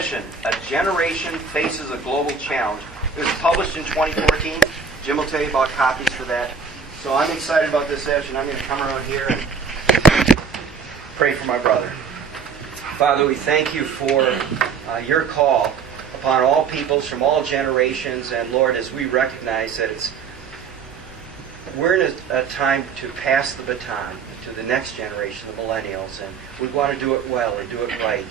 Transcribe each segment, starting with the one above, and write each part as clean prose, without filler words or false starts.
A generation faces a global challenge. It was published in 2014. Jim will tell you about copies for that. So I'm excited about this session. I'm going to come around here and pray for my brother. Father, we thank you for your call upon all peoples from all generations. And Lord, as we recognize that we're in a time to pass the baton to the next generation, the millennials. And we want to do it well and do it right.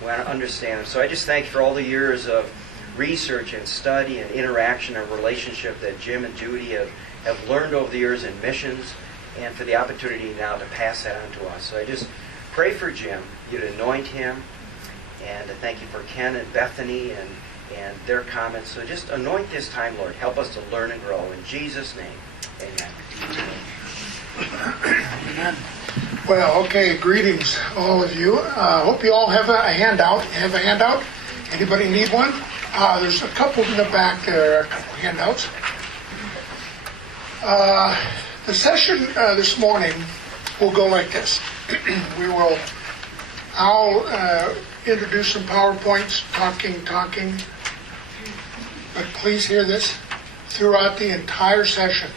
We want to understand them. So I just thank you for all the years of research and study and interaction and relationship that Jim and Judy have learned over the years in missions, and for the opportunity now to pass that on to us. So I just pray for Jim. You'd anoint him. And I thank you for Ken and Bethany and their comments. So just anoint this time, Lord. Help us to learn and grow. In Jesus' name, amen. Amen. Well, okay, greetings, all of you. Hope you all have a handout. Have a handout? Anybody need one? There's a couple in the back there, a couple of handouts. The session this morning will go like this. I'll introduce some PowerPoints, talking. But please hear this. Throughout the entire session,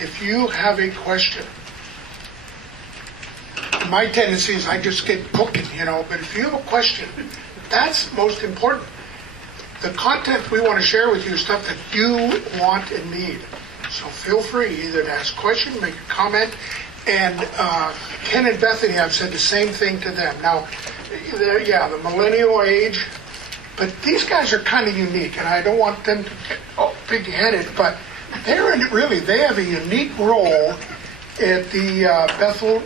if you have a question, my tendency is I just get cooking, but if you have a question, that's most important. The content we want to share with you is stuff that you want and need. So feel free either to ask a question, make a comment, and Ken and Bethany, I've said the same thing to them. Now, the millennial age, but these guys are kind of unique, and I don't want them to get big-headed, but they have a unique role at the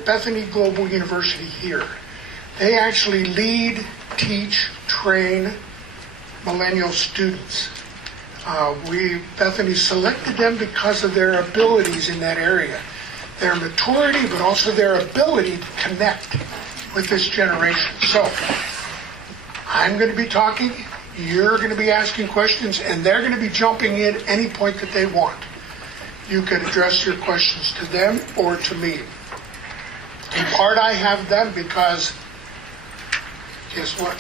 Bethany Global University here. They actually lead, teach, train millennial students. Bethany selected them because of their abilities in that area. Their maturity, but also their ability to connect with this generation. So, I'm going to be talking, you're going to be asking questions, and they're going to be jumping in any point that they want. You can address your questions to them or to me. In part, I have them because, guess what?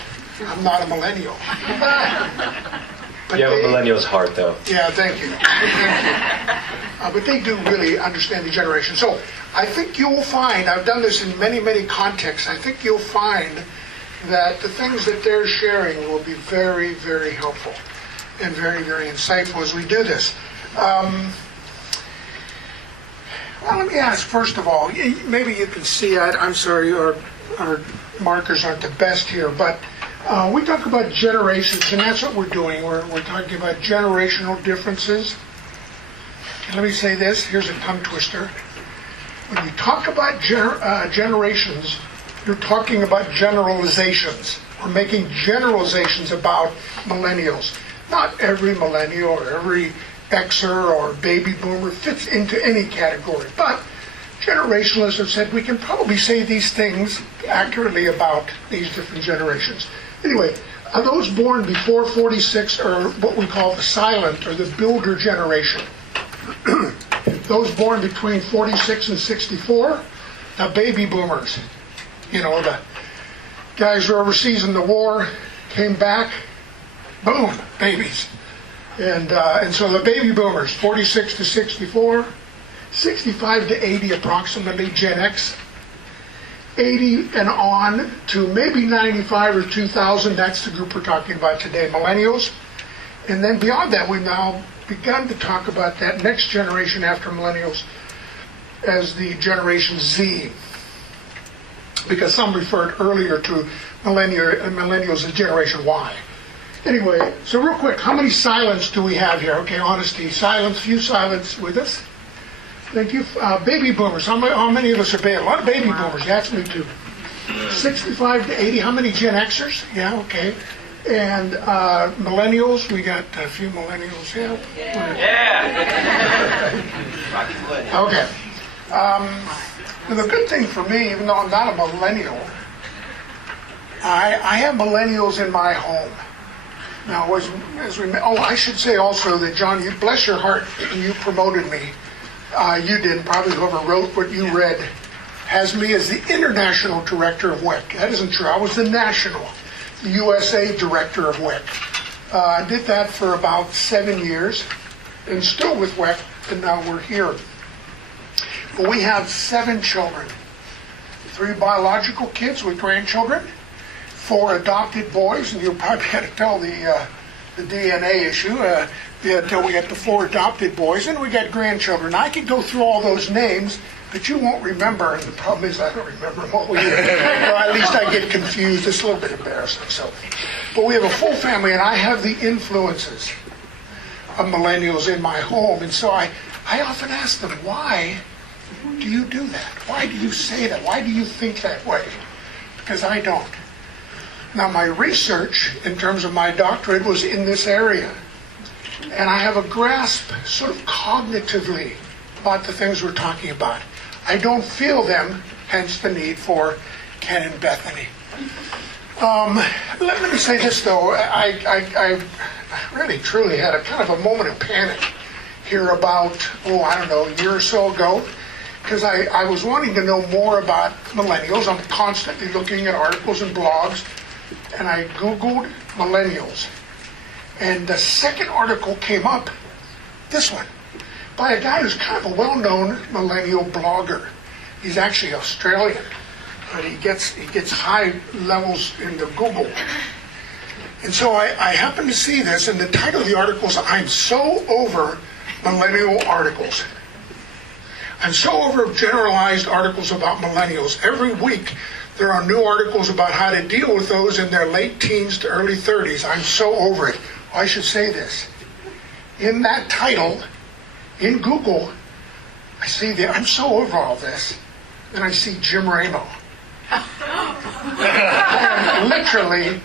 I'm not a millennial. You have a millennial's heart, though. Yeah, thank you. But they do really understand the generation. So I think you'll find, I've done this in many, many contexts, I think you'll find that the things that they're sharing will be very, very helpful and very, very insightful as we do this. Well, let me ask, first of all, maybe you can see it. I'm sorry, our markers aren't the best here, but we talk about generations, and that's what we're doing. We're talking about generational differences. And let me say this, here's a tongue twister. When you talk about generations, you're talking about generalizations. We're making generalizations about millennials. Not every millennial or every Xer or baby boomer fits into any category. But generationalists have said we can probably say these things accurately about these different generations. Anyway, those born before 46 are what we call the silent or the builder generation. Those born between 46 and 64, the baby boomers. The guys who were overseas in the war, came back, boom, babies. And so the baby boomers, 46 to 64, 65 to 80 approximately, Gen X, 80 and on to maybe 95 or 2000, that's the group we're talking about today, millennials. And then beyond that, we've now begun to talk about that next generation after millennials as the Generation Z, because some referred earlier to millennials as Generation Y. Anyway, so real quick, how many silents do we have here? Okay, honesty, silence, few silents with us. Thank you. Baby boomers, how many of us are baby? A lot of baby boomers, that's me too. 65 to 80, how many Gen Xers? Yeah, okay. And millennials, we got a few millennials. Yeah. Okay. The good thing for me, even though I'm not a millennial, I have millennials in my home. Now, I should say also that, John, you bless your heart, you promoted me. You did, probably whoever wrote what you read, has me as the international director of WEC. That isn't true. I was the national. the USA director of WIC. I did that for about 7 years, and still with WIC, and now we're here. But we have 7 children, 3 biological kids with grandchildren, 4 adopted boys, and you'll probably have to tell the DNA issue. Until we got the 4 adopted boys, and we got grandchildren. I could go through all those names, but you won't remember, and the problem is I don't remember them all either. Or at least I get confused. It's a little bit embarrassing. But we have a full family, and I have the influences of millennials in my home, and so I often ask them, why do you do that? Why do you say that? Why do you think that way? Because I don't. Now, my research, in terms of my doctorate, was in this area. And I have a grasp, sort of cognitively, about the things we're talking about. I don't feel them, hence the need for Ken and Bethany. Let me say this, though. I really, truly had a kind of a moment of panic here about, a year or so ago, because I was wanting to know more about millennials. I'm constantly looking at articles and blogs, and I Googled millennials. And the second article came up, this one, by a guy who's kind of a well-known millennial blogger. He's actually Australian, but he gets high levels into Google. And so I happened to see this, and the title of the article is, "I'm so over millennial articles." I'm so over generalized articles about millennials. Every week there are new articles about how to deal with those in their late teens to early 30s. I'm so over it. I should say this. In that title, in Google, I see I'm so over all this, and I see Jim Ramo. I'm literally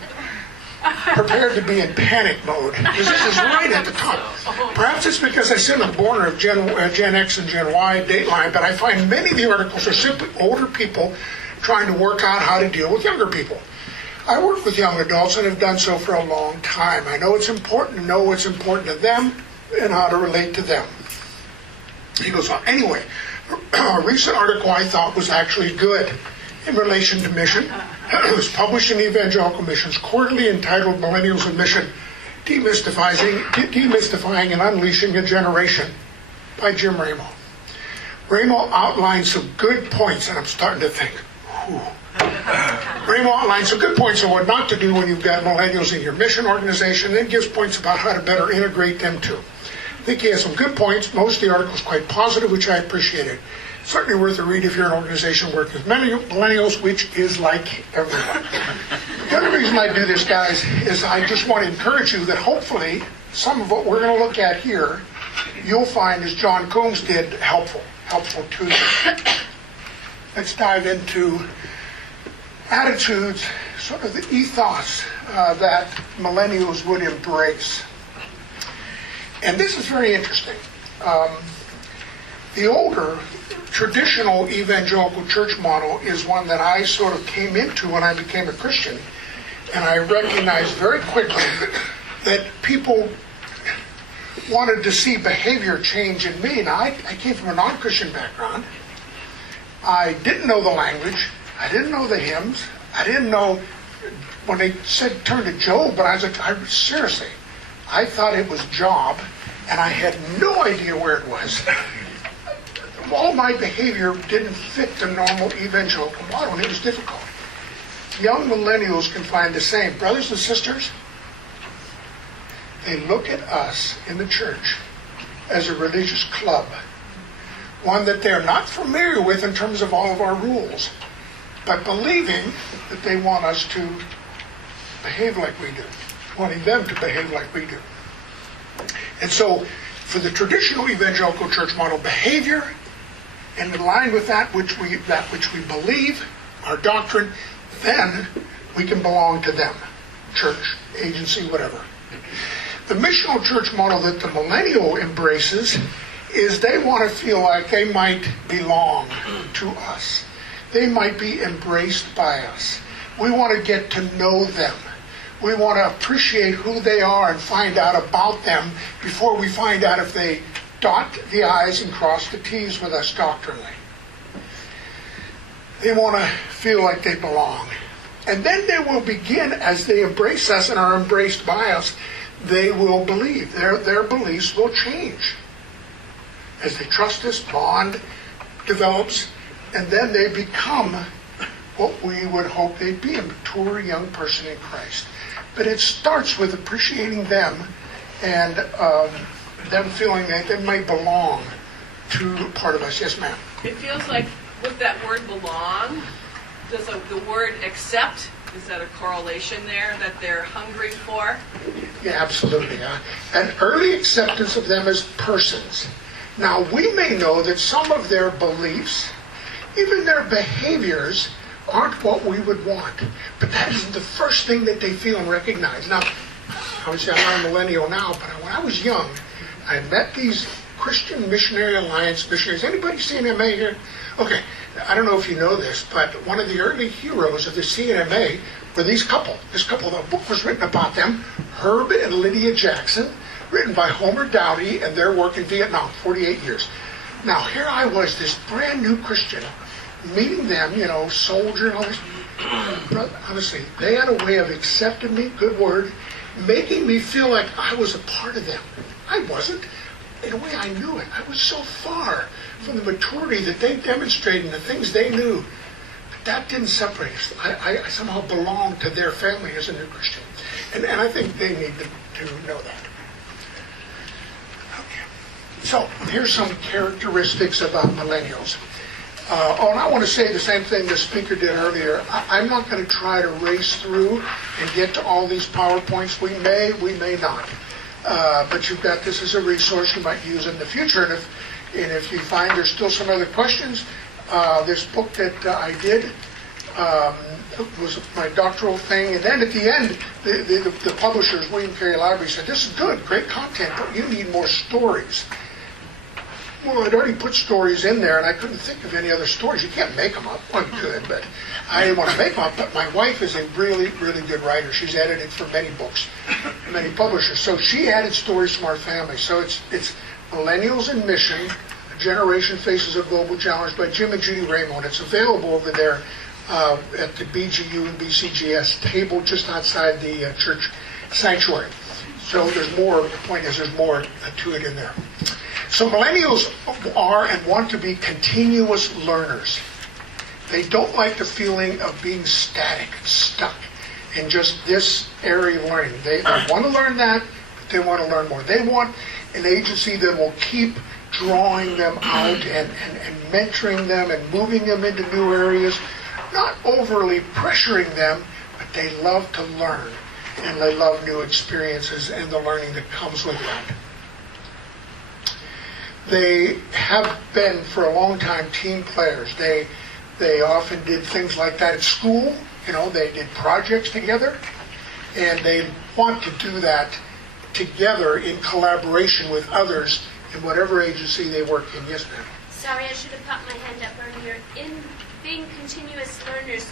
prepared to be in panic mode. This is right at the top. Perhaps it's because I sit on the border of Gen X and Gen Y dateline, but I find many of the articles are simply older people trying to work out how to deal with younger people. I work with young adults and have done so for a long time. I know it's important to know what's important to them and how to relate to them. He goes on. Anyway, a recent article I thought was actually good in relation to mission. It was published in the Evangelical Mission's Quarterly, entitled Millennials and Mission, Demystifying and Unleashing a Generation, by Jim Ramo. Ramo outlines some good points, and I'm starting to think, Ramo outlines some good points on what not to do when you've got millennials in your mission organization, and then gives points about how to better integrate them too. I think he has some good points. Most of the article is quite positive, which I appreciated. Certainly worth a read if you're an organization working with millennials, which is like everyone. The other reason I do this, guys, is I just want to encourage you that hopefully some of what we're going to look at here, you'll find, as John Coombs did, helpful to you. Let's dive into attitudes, sort of the ethos that millennials would embrace. And this is very interesting. The older, traditional evangelical church model is one that I sort of came into when I became a Christian. And I recognized very quickly that people wanted to see behavior change in me. Now, I came from a non-Christian background. I didn't know the language. I didn't know the hymns. I didn't know when they said turn to Job, but I was like, seriously, I thought it was Job, and I had no idea where it was. All my behavior didn't fit the normal evangelical model, and it was difficult. Young millennials can find the same. Brothers and sisters, they look at us in the church as a religious club, one that they're not familiar with in terms of all of our rules, but believing that they want us to behave like we do, wanting them to behave like we do. And so, for the traditional evangelical church model, behavior, and in line with that which we believe, our doctrine, then we can belong to them, church, agency, whatever. The missional church model that the millennial embraces is they want to feel like they might belong to us. They might be embraced by us. We want to get to know them. We want to appreciate who they are and find out about them before we find out if they dot the I's and cross the T's with us doctrinally. They want to feel like they belong. And then they will begin, as they embrace us and are embraced by us, they will believe. Their beliefs will change. As they trust us, bond develops, and then they become what we would hope they'd be, a mature young person in Christ. But it starts with appreciating them and them feeling that they may belong to part of us. Yes, ma'am. It feels like with that word belong, does the word accept, is that a correlation there that they're hungry for? Yeah, absolutely. An early acceptance of them as persons. Now, we may know that some of their beliefs, even their behaviors, aren't what we would want. But that isn't the first thing that they feel and recognize. Now, obviously I'm not a millennial now, but when I was young, I met these Christian Missionary Alliance missionaries. Anybody CNMA here? Okay, I don't know if you know this, but one of the early heroes of the CNMA were this couple. The book was written about them, Herb and Lydia Jackson, written by Homer Dowdy, and their work in Vietnam, 48 years. Now, here I was, this brand new Christian, meeting them, soldier and all this. Brother, honestly, they had a way of accepting me, good word, making me feel like I was a part of them. I wasn't. In a way, I knew it. I was so far from the maturity that they demonstrated and the things they knew. But that didn't separate us. I somehow belonged to their family as a new Christian. And I think they need to know that. Okay. So, here's some characteristics about millennials. And I want to say the same thing the speaker did earlier. I'm not going to try to race through and get to all these PowerPoints. We may not. But you've got this as a resource you might use in the future. And if you find there's still some other questions, this book that I did was my doctoral thing. And then at the end, the publishers, William Carey Library, said, "This is good, great content, but you need more stories." Well, I'd already put stories in there, and I couldn't think of any other stories. You can't make them up. Well, you could, but I didn't want to make them up. But my wife is a really, really good writer. She's edited for many books, many publishers. So she added stories from our family. So it's Millennials in Mission, A Generation Faces a Global Challenge by Jim and Judy Ramo. And it's available over there at the BGU and BCGS table just outside the church sanctuary. So there's more. The point is there's more to it in there. So millennials are and want to be continuous learners. They don't like the feeling of being static, stuck in just this area of learning. They want to learn that, but they want to learn more. They want an agency that will keep drawing them out and mentoring them and moving them into new areas, not overly pressuring them, but they love to learn, and they love new experiences and the learning that comes with that. They have been for a long time team players. They often did things like that at school. They did projects together, and they want to do that together in collaboration with others in whatever agency they work in. Yes, ma'am. Sorry, I should have popped my hand up earlier. In being continuous learners,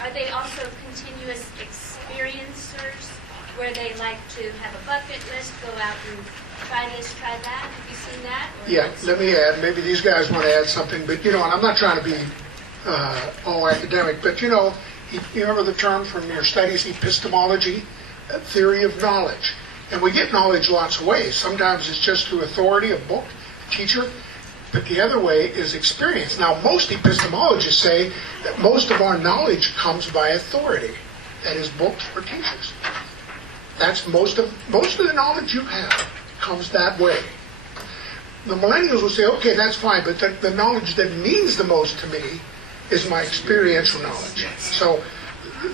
are they also continuous experiencers, where they like to have a bucket list, go out and try this, try that? Have you seen that? Yeah, let me add, maybe these guys want to add something, but and I'm not trying to be all academic, but you remember the term from your studies, epistemology, a theory of knowledge. And we get knowledge lots of ways. Sometimes it's just through authority, a book, a teacher, but the other way is experience. Now, most epistemologists say that most of our knowledge comes by authority, that is, books or teachers. That's most of the knowledge you have comes that way. The millennials will say, okay, that's fine, but the knowledge that means the most to me is my experiential knowledge. So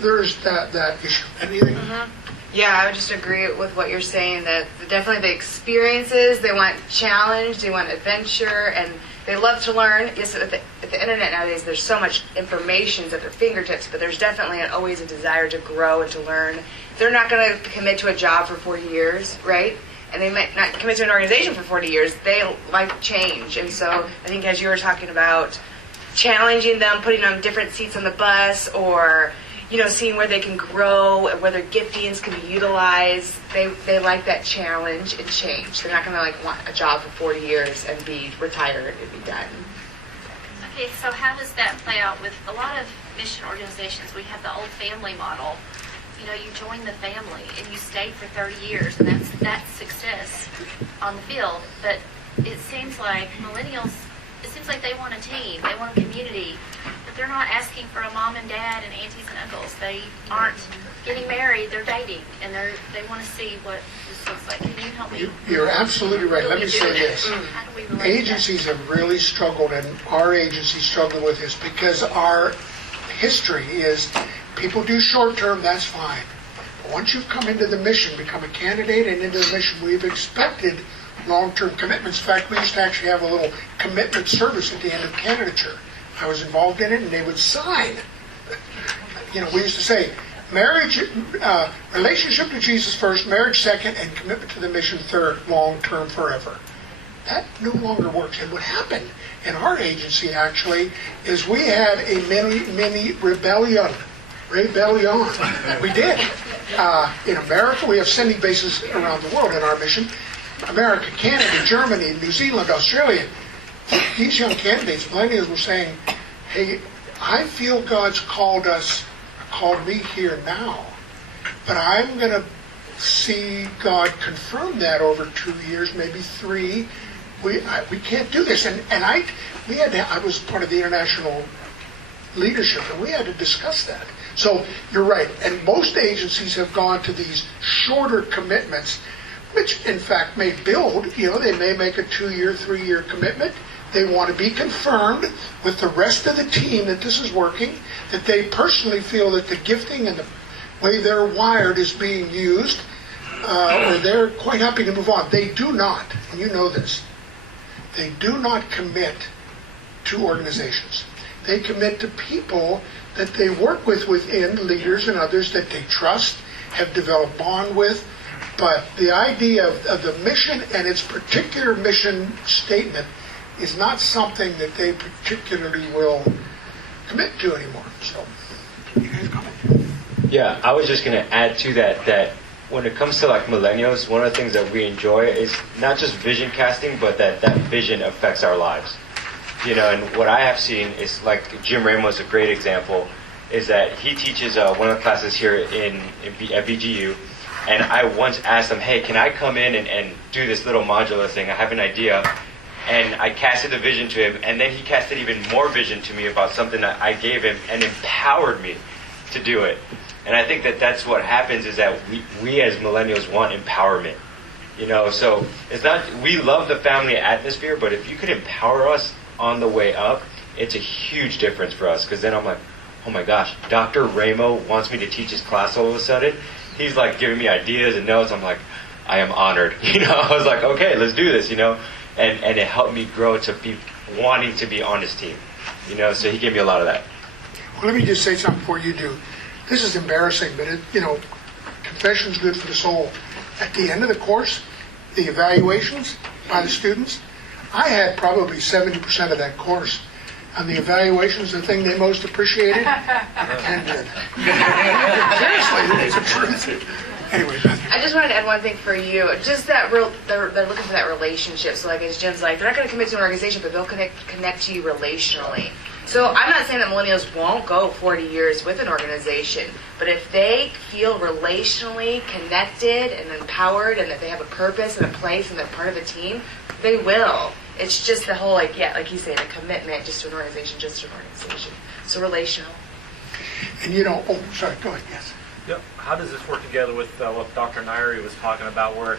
there's that issue. Anything? Yeah, I would just agree with what you're saying, that definitely the experiences, they want challenge, they want adventure, and they love to learn. Yes, at the internet nowadays, there's so much information at their fingertips, but there's definitely always a desire to grow and to learn. They're not going to commit to a job for 40 years, right? And they might not commit to an organization for 40 years. They like change. And so I think as you were talking about challenging them, putting them on different seats on the bus, or seeing where they can grow, where their giftings can be utilized, they like that challenge and change. They're not going to want a job for 40 years and be retired and be done. Okay, so how does that play out with a lot of mission organizations, we have the old family model. You know, you join the family and you stay for 30 years, and that's success on the field. But it seems like millennials, it seems like they want a team, they want a community, but they're not asking for a mom and dad and aunties and uncles. They aren't getting married, they're dating, and they want to see what this looks like. Can you help me? You're absolutely right. Let me say this. How do we relate to that? Agencies have really struggled, and our agency struggled with this because our history is people do short-term, that's fine. But once you've come into the mission, become a candidate and into the mission, we've expected long-term commitments. In fact, we used to actually have a little commitment service at the end of candidature. I was involved in it, and they would sign. You know, we used to say, marriage, relationship to Jesus first, marriage second, and commitment to the mission third, long-term, forever. That no longer works. And what happened in our agency, actually, is we had a mini rebellion. We did. In America, we have sending bases around the world in our mission. America, Canada, Germany, New Zealand, Australia. These young candidates, millennials, were saying, hey, I feel God's called me here now, but I'm going to see God confirm that over 2 years, maybe 3. We can't do this. And I was part of the international leadership, and we had to discuss that. So you're right. And most agencies have gone to these shorter commitments, which in fact may build, they may make a 2-year, 3-year commitment. They want to be confirmed with the rest of the team that this is working, that they personally feel that the gifting and the way they're wired is being used, or they're quite happy to move on. They do not, and you know this, they do not commit to organizations. They commit to people that they work with within, leaders and others that they trust, have developed bond with. But the idea of the mission and its particular mission statement is not something that they particularly will commit to anymore. So, you guys comment? Yeah, I was just going to add to that when it comes to like millennials, one of the things that we enjoy is not just vision casting, but that vision affects our lives. And what I have seen is, like Jim Ramos, a great example, is that he teaches one of the classes here at BGU, and I once asked him, hey, can I come in and do this little modular thing? I have an idea. And I casted the vision to him, and then he casted even more vision to me about something that I gave him and empowered me to do it. And I think that that's what happens, is that we as millennials want empowerment. So it's not, we love the family atmosphere, but if you could empower us on the way up, it's a huge difference for us. Because then I'm like, oh my gosh, Dr. Ramo wants me to teach his class all of a sudden. He's like giving me ideas and notes. I'm like, I am honored. I was like, okay, let's do this, And it helped me grow to be wanting to be on his team. So he gave me a lot of that. Well, let me just say something before you do. This is embarrassing, but confession's good for the soul. At the end of the course, the evaluations by the students, I had probably 70% of that course. And the evaluations, the thing they most appreciated, Ken did. Seriously, it's the truth. Anyway, I just wanted to add one thing for you. Just that they're looking for that relationship. So like as Jim's like, they're not going to commit to an organization, but they'll connect to you relationally. So I'm not saying that millennials won't go 40 years with an organization, but if they feel relationally connected and empowered and that they have a purpose and a place and they're part of a team, they will. It's just the whole, like you say, the commitment just to an organization, So relational. And sorry, go ahead, yes. Yep. How does this work together with what Dr. Nairi was talking about, where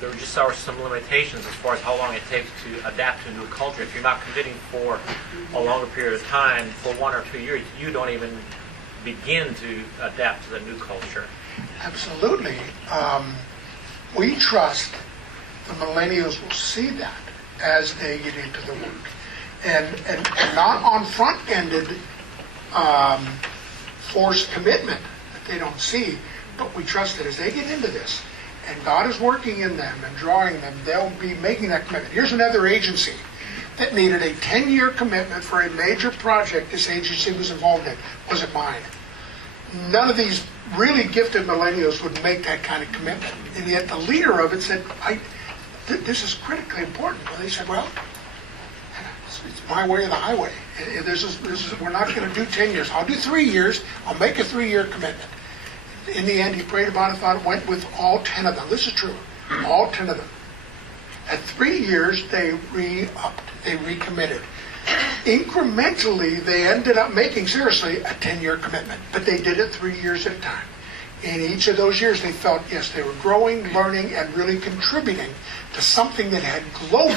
there just are some limitations as far as how long it takes to adapt to a new culture? If you're not committing for a longer period of time, for 1 or 2 years, you don't even begin to adapt to the new culture. Absolutely. We trust the millennials will see that as they get into the work. And not on front-ended forced commitment that they don't see, but we trust that as they get into this, and God is working in them and drawing them, they'll be making that commitment. Here's another agency that needed a 10-year commitment for a major project this agency was involved in. Wasn't mine. None of these really gifted millennials would make that kind of commitment. And yet the leader of it said, this is critically important. Well, they said, well, It's my way or the highway. We're not going to do 10 years. I'll do 3 years. I'll make a 3-year commitment. In the end, he prayed about it, thought it went with all 10 of them. This is true. All 10 of them. At 3 years, they re-upped. They recommitted. Incrementally, they ended up making, seriously, a 10-year commitment. But they did it 3 years at a time. In each of those years, they felt, yes, they were growing, learning, and really contributing to something that had global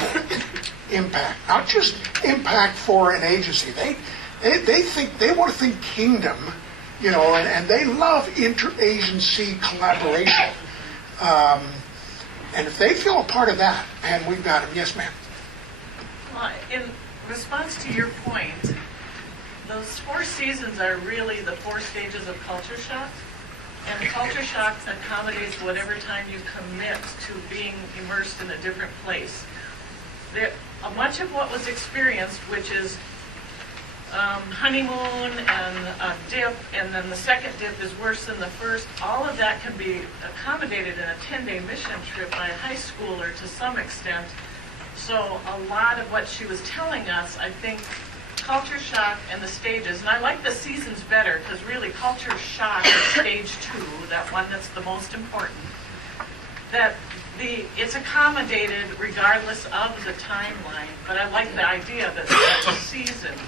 impact. Not just impact for an agency. They want to think kingdom, and they love interagency collaboration. And if they feel a part of that, man, we've got them. Yes, ma'am. In response to your point, those 4 seasons are really the 4 stages of culture shock. And culture shock accommodates whatever time you commit to being immersed in a different place. Much of what was experienced, which is honeymoon and a dip, and then the second dip is worse than the first, all of that can be accommodated in a 10-day mission trip by a high schooler to some extent. So a lot of what she was telling us, I think, culture shock and the stages, and I like the seasons better because really culture shock is stage 2, that one that's the most important, that it's accommodated regardless of the timeline, but I like the idea that it's seasons.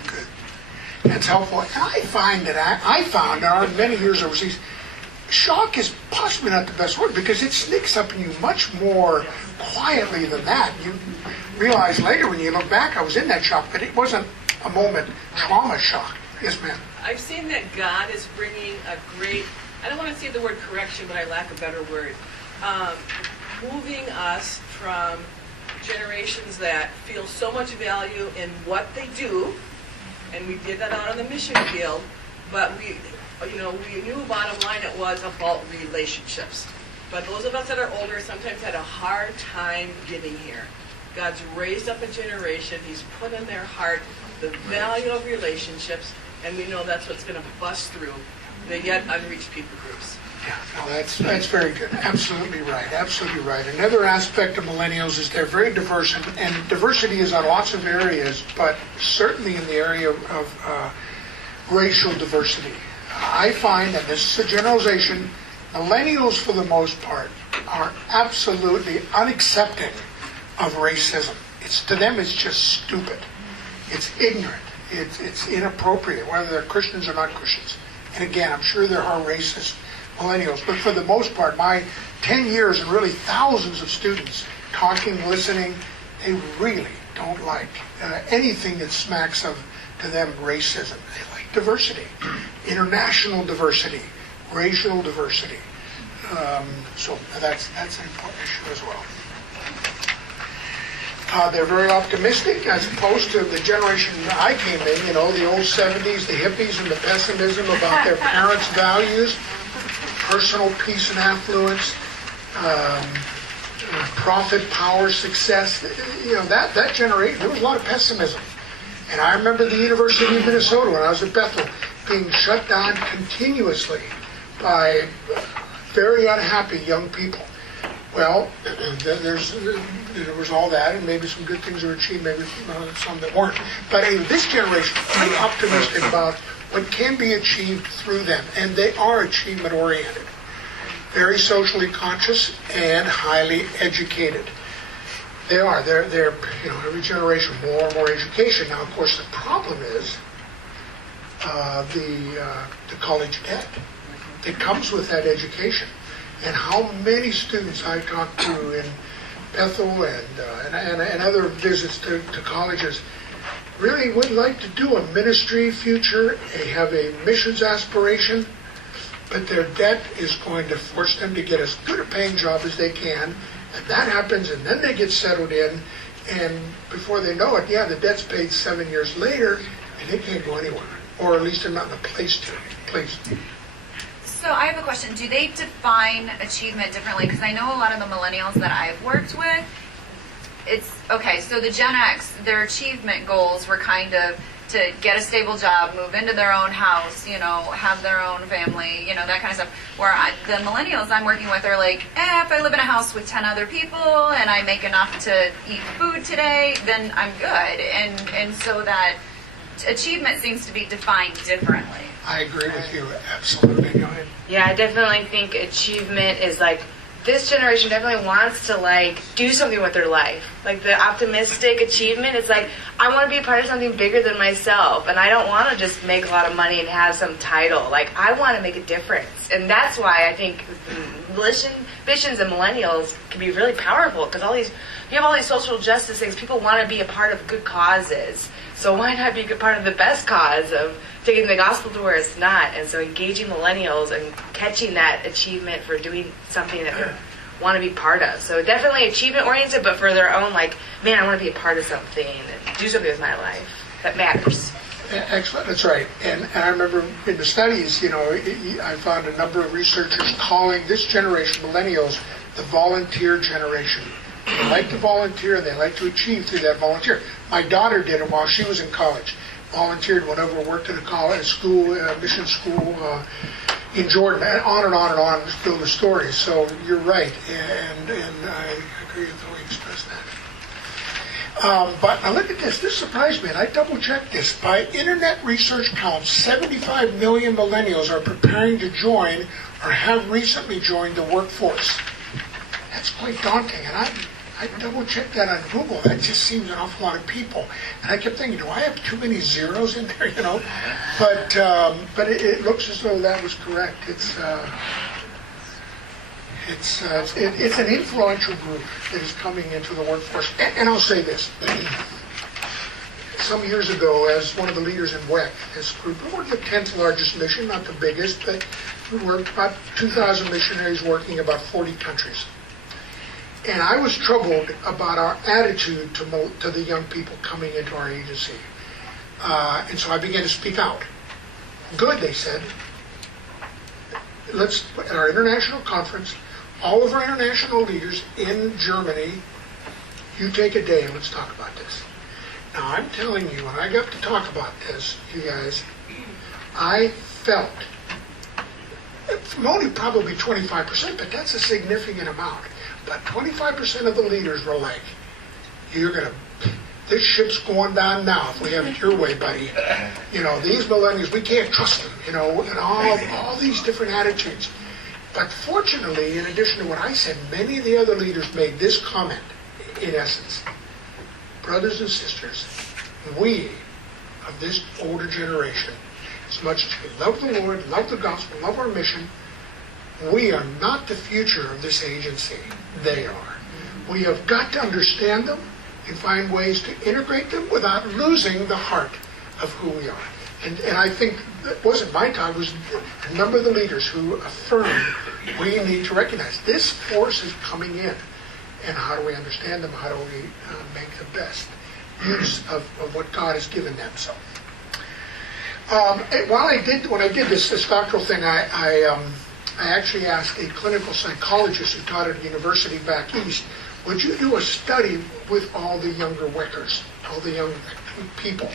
That's helpful. And I find that I found in our many years overseas, shock is possibly not the best word because it sneaks up in you much more quietly than that. You realize later when you look back, I was in that shock, but it wasn't a moment trauma shock. Yes, ma'am. I've seen that God is bringing a great, I don't want to say the word correction, but I lack a better word, moving us from generations that feel so much value in what they do, and we did that out on the mission field, but we knew bottom line it was about relationships. But those of us that are older sometimes had a hard time getting here. God's raised up a generation, He's put in their heart the value of relationships, and we know that's what's going to bust through the yet unreached people groups. Yeah, no, that's very good. Absolutely right. Absolutely right. Another aspect of millennials is they're very diverse, and diversity is on lots of areas, but certainly in the area of racial diversity. I find, and this is a generalization, millennials for the most part are absolutely unaccepting of racism. To them, it's just stupid. It's ignorant. It's inappropriate, whether they're Christians or not Christians. And again, I'm sure there are racist millennials, but for the most part, my 10 years and really thousands of students talking, listening, they really don't like anything that smacks of, to them, racism. They like diversity, international diversity, racial diversity. So that's an important issue as well. They're very optimistic as opposed to the generation I came in, the old 70s, the hippies and the pessimism about their parents' values, personal peace and affluence, profit, power, success. That generation, there was a lot of pessimism. And I remember the University of Minnesota when I was at Bethel being shut down continuously by very unhappy young people. Well, there was all that, and maybe some good things were achieved, maybe some that weren't. But anyway, this generation is optimistic about what can be achieved through them, and they are achievement-oriented, very socially conscious, and highly educated. They are. They're every generation more and more education. Now, of course, the problem is the college debt that comes with that education. And how many students I talked to in Bethel and other visits to colleges really would like to do a ministry future. They have a missions aspiration, but their debt is going to force them to get as good a paying job as they can. And that happens, and then they get settled in, and before they know it, the debt's paid 7 years later, and they can't go anywhere. Or at least they're not in a place to. Please. So I have a question. Do they define achievement differently? Because I know a lot of the millennials that I've worked with, it's, okay, so the Gen X, their achievement goals were kind of to get a stable job, move into their own house, have their own family, that kind of stuff. Where the millennials I'm working with are like, if I live in a house with 10 other people and I make enough to eat food today, then I'm good. And so that achievement seems to be defined differently. I agree with you, absolutely. Go ahead. Yeah, I definitely think achievement is like, this generation definitely wants to do something with their life. Like the optimistic achievement is like, I want to be a part of something bigger than myself, and I don't want to just make a lot of money and have some title. Like, I want to make a difference. And that's why I think visions and millennials can be really powerful, because you have all these social justice things. People want to be a part of good causes. So why not be a part of the best cause of taking the gospel to where it's not? And so engaging millennials and catching that achievement for doing something that they want to be part of. So definitely achievement oriented, but for their own, I want to be a part of something and do something with my life that matters. Excellent, that's right. And I remember in the studies, I found a number of researchers calling this generation, millennials, the volunteer generation. They like to volunteer, and they like to achieve through that volunteer. My daughter did it while she was in college. Volunteered, went over, worked at a school, mission school in Jordan, and on and on and on, fill the story. So you're right, and I agree with the way you expressed that. But now look at this. This surprised me, and I double-checked this. By internet research counts, 75 million millennials are preparing to join or have recently joined the workforce. That's quite daunting, and I double-checked that on Google. That just seems an awful lot of people. And I kept thinking, do I have too many zeros in there, But it looks as though that was correct. It's an influential group that is coming into the workforce. And I'll say this. Some years ago, as one of the leaders in WEC, this group, we were the 10th largest mission, not the biggest, but we were about 2,000 missionaries working about 40 countries. And I was troubled about our attitude to the young people coming into our agency. And so I began to speak out. Good, they said. Let's, at our international conference, all of our international leaders in Germany, you take a day and let's talk about this. Now, I'm telling you, when I got to talk about this, you guys, I felt, only probably 25%, but that's a significant amount. But 25% of the leaders were like, this ship's going down now if we have it your way, buddy. These millennials, we can't trust them, and all these different attitudes. But fortunately, in addition to what I said, many of the other leaders made this comment, in essence. Brothers and sisters, we of this older generation, as much as we love the Lord, love the gospel, love our mission, we are not the future of this agency. They are. We have got to understand them and find ways to integrate them without losing the heart of who we are. And I think it wasn't my time, it was a number of the leaders who affirmed we need to recognize this force is coming in. And how do we understand them? How do we make the best use of what God has given them? So, when I did this doctoral thing, I actually asked a clinical psychologist who taught at a university back east, would you do a study with all the younger WECers, all the young people,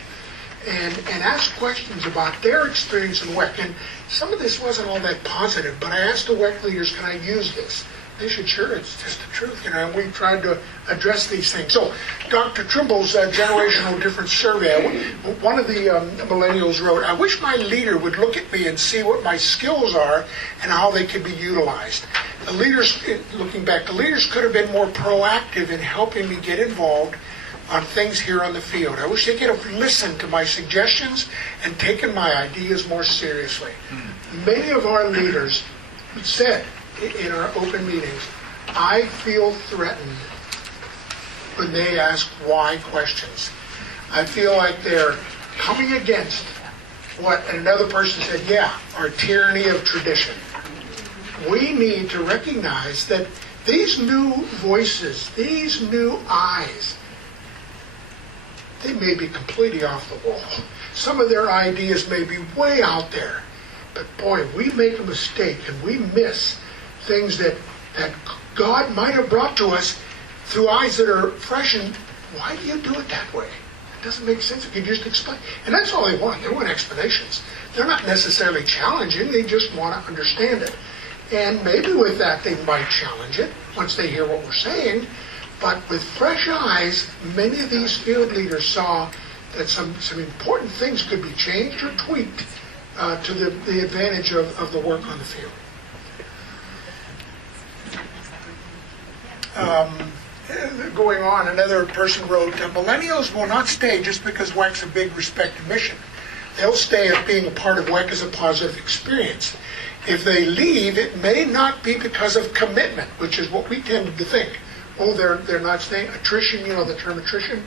and ask questions about their experience in WEC? And some of this wasn't all that positive, but I asked the WEC leaders, can I use this? They said, sure, it's just the truth, and we tried to address these things. So Dr. Trimble's generational difference survey, one of the millennials wrote, I wish my leader would look at me and see what my skills are and how they could be utilized. The leaders, looking back, the leaders could have been more proactive in helping me get involved on things here on the field. I wish they could have listened to my suggestions and taken my ideas more seriously. Many of our leaders said in our open meetings, I feel threatened when they ask why questions. I feel like they're coming against what another person said, our tyranny of tradition. We need to recognize that these new voices, these new eyes, they may be completely off the wall. Some of their ideas may be way out there. But boy, we make a mistake and we miss things that God might have brought to us through eyes that are fresh. And why do you do it that way? It doesn't make sense if you just explain. And that's all they want. They want explanations. They're not necessarily challenging. They just want to understand it. And maybe with that they might challenge it once they hear what we're saying. But with fresh eyes, many of these field leaders saw that some important things could be changed or tweaked to the advantage of the work on the field. Going on, another person wrote, millennials will not stay just because WEC's a big respected mission. They'll stay if being a part of WEC is a positive experience. If they leave, it may not be because of commitment, which is what we tended to think. Oh, they're not staying. Attrition, you know the term attrition,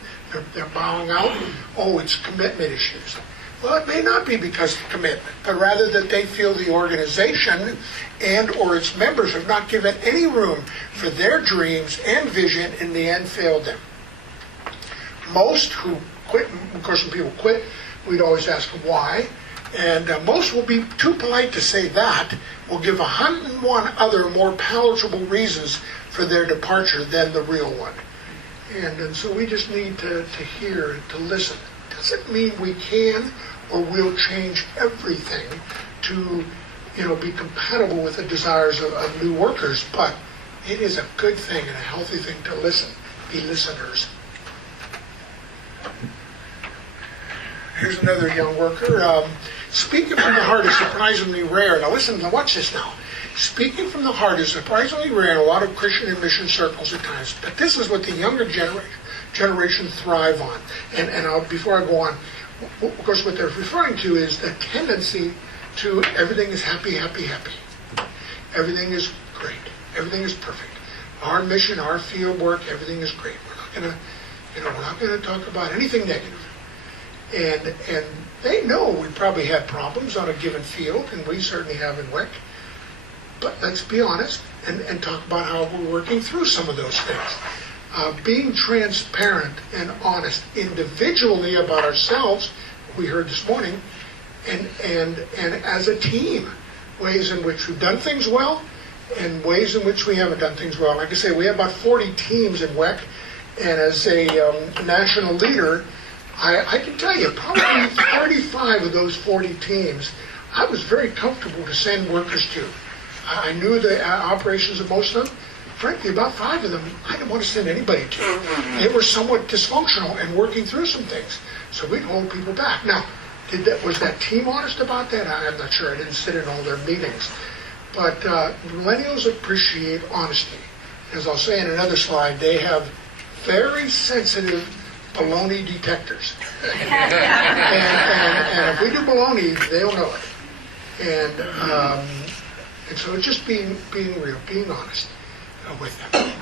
they're bowing out. Oh, it's commitment issues. Well, it may not be because of commitment, but rather that they feel the organization and or its members have not given any room for their dreams and vision, in the end failed them. Most who quit, of course when people quit, we'd always ask them why, and most will be too polite to say that, will give 101 other more palatable reasons for their departure than the real one. And so we just need to hear, to listen. Doesn't mean we can or will change everything to, be compatible with the desires of new workers, but it is a good thing and a healthy thing to listen, be listeners. Here's another young worker. Speaking from the heart is surprisingly rare. Now listen, watch this now. Speaking from the heart is surprisingly rare in a lot of Christian and mission circles at times, but this is what the younger generation thrive on. And before I go on, of course what they're referring to is the tendency to everything is happy, happy, happy. Everything is great. Everything is perfect. Our mission, our field work, everything is great. We're not going to talk about anything negative. And they know we probably have problems on a given field, and we certainly have in WEC. But let's be honest and talk about how we're working through some of those things. Being transparent and honest individually about ourselves, we heard this morning, and as a team, ways in which we've done things well and ways in which we haven't done things well. Like I say, we have about 40 teams in WEC, and as a national leader, I can tell you, probably 35 of those 40 teams, I was very comfortable to send workers to. I knew the operations of most of them. Frankly, about 5 of them, I didn't want to send anybody to. They were somewhat dysfunctional and working through some things. So we'd hold people back. Now, was that team honest about that? I'm not sure. I didn't sit in all their meetings. But millennials appreciate honesty. As I'll say in another slide, they have very sensitive baloney detectors. and if we do baloney, they'll know it. And so it's just being real, being honest with them.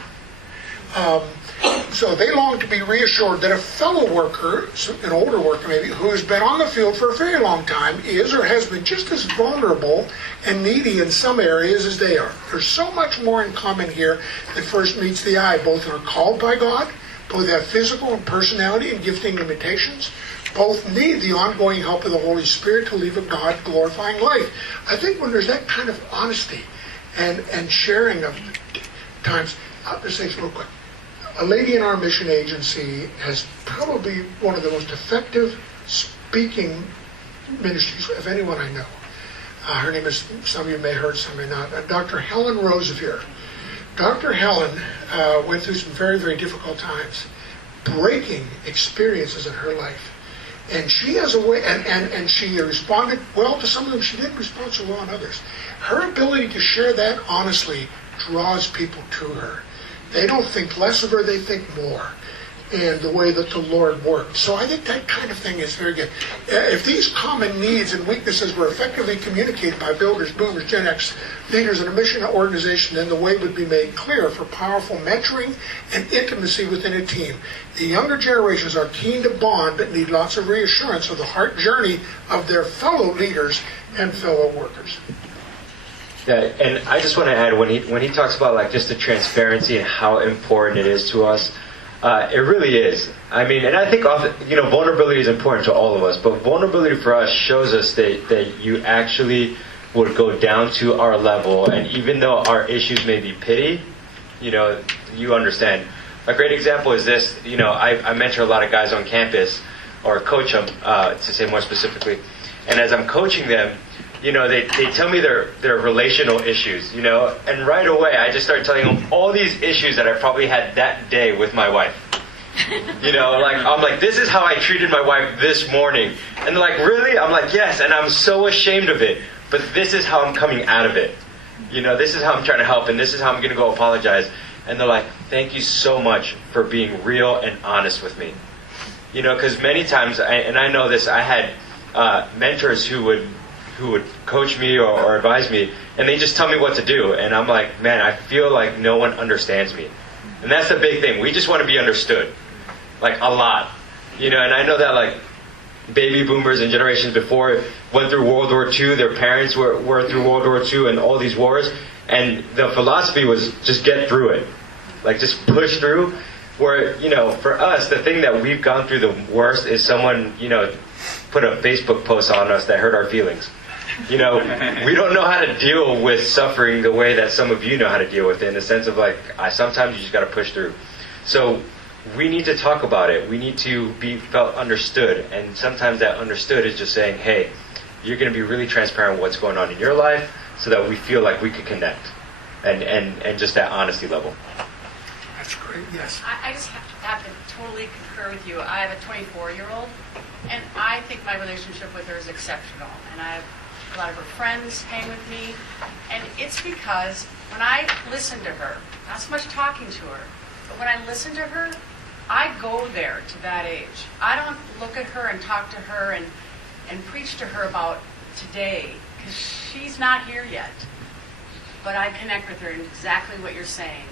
So they long to be reassured that a fellow worker, an older worker maybe, who has been on the field for a very long time is or has been just as vulnerable and needy in some areas as they are. There's so much more in common here that first meets the eye. Both are called by God, both have physical and personality and gifting limitations. Both need the ongoing help of the Holy Spirit to live a God-glorifying life. I think when there's that kind of honesty and sharing of times, I'll just say this real quick. A lady in our mission agency has probably one of the most effective speaking ministries of anyone I know. Her name is, some of you may have heard, some may not, Dr. Helen Rosevier. Dr. Helen went through some very, very difficult times, breaking experiences in her life. And she has a way, and she responded well to some of them. She didn't respond so well on others. Her ability to share that honestly draws people to her. They don't think less of her, they think more. And the way that the Lord works. So I think that kind of thing is very good. If these common needs and weaknesses were effectively communicated by builders, boomers, Gen X leaders in a mission organization, then the way would be made clear for powerful mentoring and intimacy within a team. The younger generations are keen to bond, but need lots of reassurance of the heart journey of their fellow leaders and fellow workers. Yeah, and I just want to add, when he talks about like just the transparency and how important it is to us, it really is. I mean, and I think often, vulnerability is important to all of us, but vulnerability for us shows us that you actually would go down to our level, and even though our issues may be petty, you understand. A great example is this. I mentor a lot of guys on campus or coach them, to say more specifically. And as I'm coaching them, they tell me their relational issues, and right away I just start telling them all these issues that I probably had that day with my wife. I'm like, this is how I treated my wife this morning. And they're like, really? I'm like, yes, and I'm so ashamed of it, but this is how I'm coming out of it. This is how I'm trying to help, and this is how I'm going to go apologize. And they're like, thank you so much for being real and honest with me. Because many times, and I know this, I had mentors who would coach me or advise me, and they just tell me what to do. And I'm like, man, I feel like no one understands me. And that's the big thing. We just want to be understood. Like, a lot. And I know that, like, baby boomers and generations before went through World War II. Their parents were through World War II and all these wars. And the philosophy was just get through it. Like, just push through. Where, for us, the thing that we've gone through the worst is someone, put a Facebook post on us that hurt our feelings. We don't know how to deal with suffering the way that some of you know how to deal with it, in the sense of, like, sometimes you just got to push through. So we need to talk about it. We need to be felt understood. And sometimes that understood is just saying, hey, you're going to be really transparent with what's going on in your life so that we feel like we can connect. And just that honesty level. That's great, yes. I just have to totally concur with you. I have a 24-year-old, and I think my relationship with her is exceptional. And I have a lot of her friends hang with me. And it's because when I listen to her, not so much talking to her, but when I listen to her, I go there to that age. I don't look at her and talk to her and preach to her about today, because she's not here yet. But I connect with her in exactly what you're saying.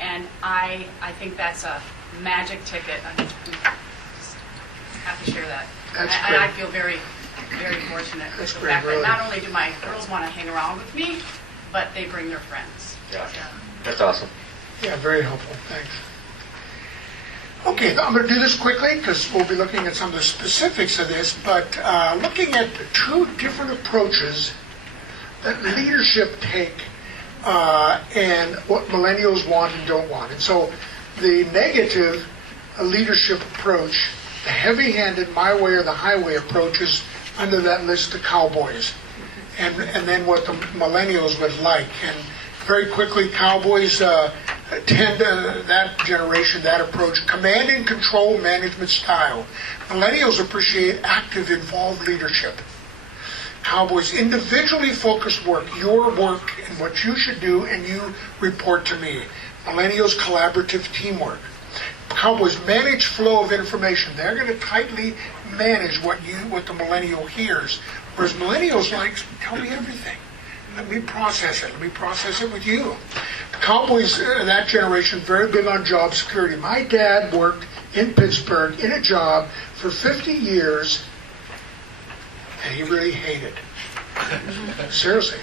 And I think that's a magic ticket. I just have to share that. That's and great. I feel very, very fortunate That's with the great, fact really. that not only do my girls want to hang around with me, but they bring their friends. Yeah. That's awesome. Yeah, very helpful. Thanks. Okay, I'm going to do this quickly because we'll be looking at some of the specifics of this, but looking at two different approaches that leadership take and what millennials want and don't want. And so the negative leadership approach, the heavy-handed my way or the highway approach, is under that list of cowboys. And then what the millennials would like. And very quickly, cowboys tend to, that generation, that approach, command and control management style. Millennials appreciate active, involved leadership. Cowboys, individually focused work, your work and what you should do, and you report to me. Millennials, collaborative teamwork. Cowboys, manage flow of information. They're going to tightly manage what the millennial hears. Whereas millennials like, tell me everything. Let me process it. Let me process it with you. The Cowboys, that generation, very big on job security. My dad worked in Pittsburgh in a job for 50 years, and he really hated it. Seriously.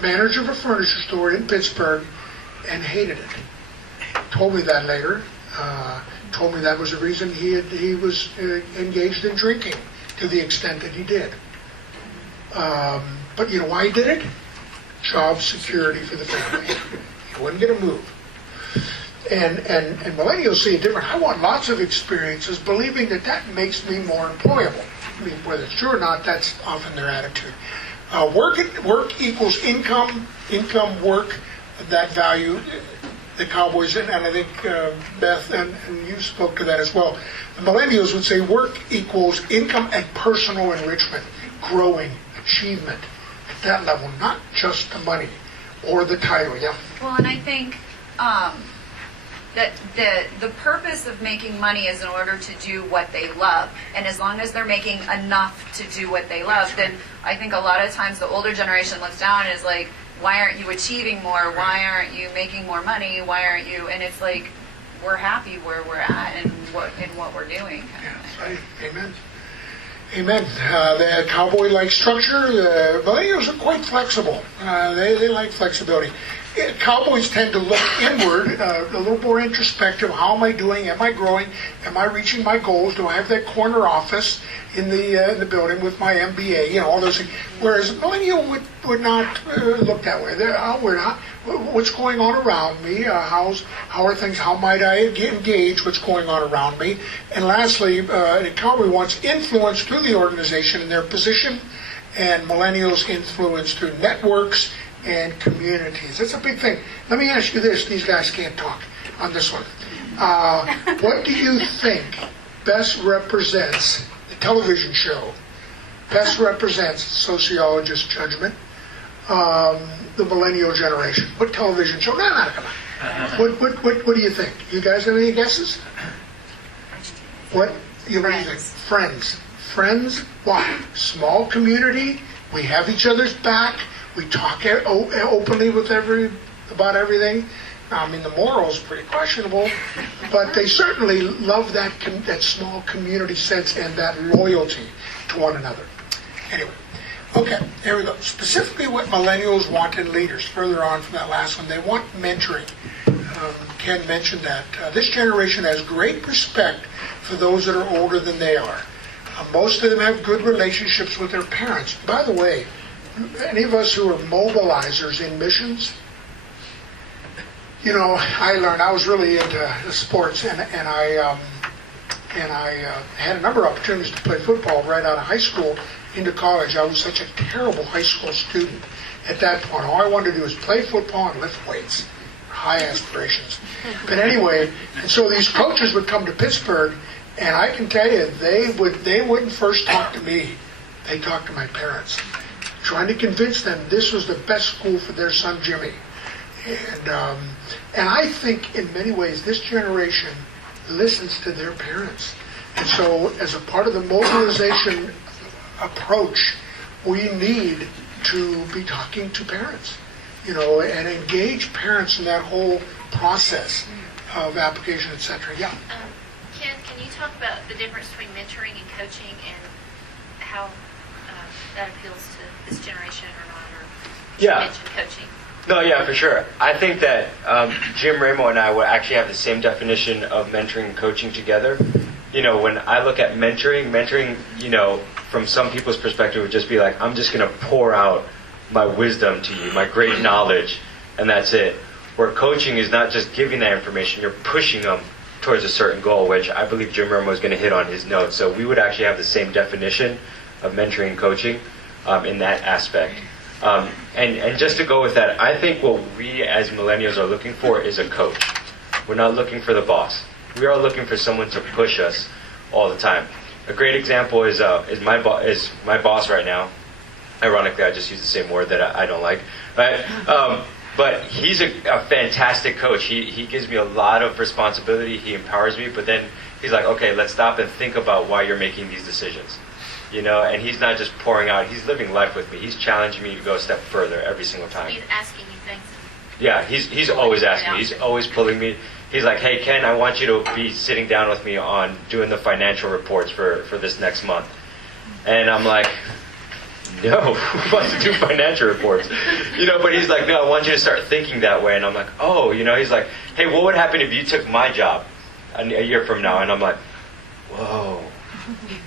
Manager of a furniture store in Pittsburgh, and hated it. Told me that later. Told me that was the reason he was engaged in drinking to the extent that he did. But you know why he did it? Job security for the family. He wasn't going to move. And millennials see it different. I want lots of experiences, believing that makes me more employable. I mean, whether it's true or not, that's often their attitude. Work equals income, work, that value. The Cowboys, and I think Beth and you spoke to that as well. The millennials would say work equals income and personal enrichment, growing, achievement at that level, not just the money or the title. Yeah. Well, and I think that the purpose of making money is in order to do what they love. And as long as they're making enough to do what they love, then I think a lot of times the older generation looks down and is like, why aren't you achieving more? Why aren't you making more money? Why aren't you? And it's like, we're happy where we're at and what we're doing. Yes, right. Amen. Amen. The cowboy-like structure, the millennials are quite flexible. They like flexibility. Cowboys tend to look inward, a little more introspective. How am I doing? Am I growing? Am I reaching my goals? Do I have that corner office in the building with my MBA? All those things. Whereas millennial would not look that way. We're not. What's going on around me? How are things? How might I engage what's going on around me? And lastly, the cowboy wants influence through the organization and their position, and millennials influence through networks and communities. That's a big thing. Let me ask you this. These guys can't talk on this one. What do you think best represents the television show? Best represents sociologist judgment, the millennial generation. What television show? No, come on. What do you think? You guys have any guesses? What do you think? Friends. Friends. Why? Small community. We have each other's back. We talk openly with about everything. I mean, the morals are pretty questionable, but they certainly love that small community sense and that loyalty to one another. Anyway, okay, there we go. Specifically what millennials want in leaders, further on from that last one, they want mentoring. Ken mentioned that. This generation has great respect for those that are older than they are. Most of them have good relationships with their parents. By the way, any of us who are mobilizers in missions, I was really into sports, and I had a number of opportunities to play football right out of high school into college. I was such a terrible high school student at that point. All I wanted to do was play football and lift weights. High aspirations. But anyway, and so these coaches would come to Pittsburgh, and I can tell you, they wouldn't first talk to me. They talked to my parents, trying to convince them this was the best school for their son Jimmy. And I think in many ways this generation listens to their parents. And so as a part of the mobilization approach, we need to be talking to parents, and engage parents in that whole process of application, etc. Yeah. Ken, can you talk about the difference between mentoring and coaching and how that appeals to this generation or not? Or Yeah. you mentioned coaching. No, yeah, for sure. I think that Jim Ramo and I would actually have the same definition of mentoring and coaching together. When I look at mentoring, from some people's perspective would just be like, I'm just going to pour out my wisdom to you, my great knowledge, and that's it. Where coaching is not just giving that information, you're pushing them towards a certain goal, which I believe Jim Ramo is going to hit on his notes. So we would actually have the same definition of mentoring and coaching in that aspect. And just to go with that, I think what we as millennials are looking for is a coach. We're not looking for the boss. We are looking for someone to push us all the time. A great example is my boss right now. Ironically, I just use the same word that I don't like. Right? But he's a fantastic coach. He gives me a lot of responsibility. He empowers me. But then he's like, okay, let's stop and think about why you're making these decisions. And he's not just pouring out. He's living life with me. He's challenging me to go a step further every single time. He's asking you things. Yeah, he's always asking me. He's always pulling me. He's like, hey, Ken, I want you to be sitting down with me on doing the financial reports for this next month. And I'm like, no, who wants to do financial reports? But he's like, no, I want you to start thinking that way. And I'm like, oh, he's like, hey, what would happen if you took my job a year from now? And I'm like, whoa,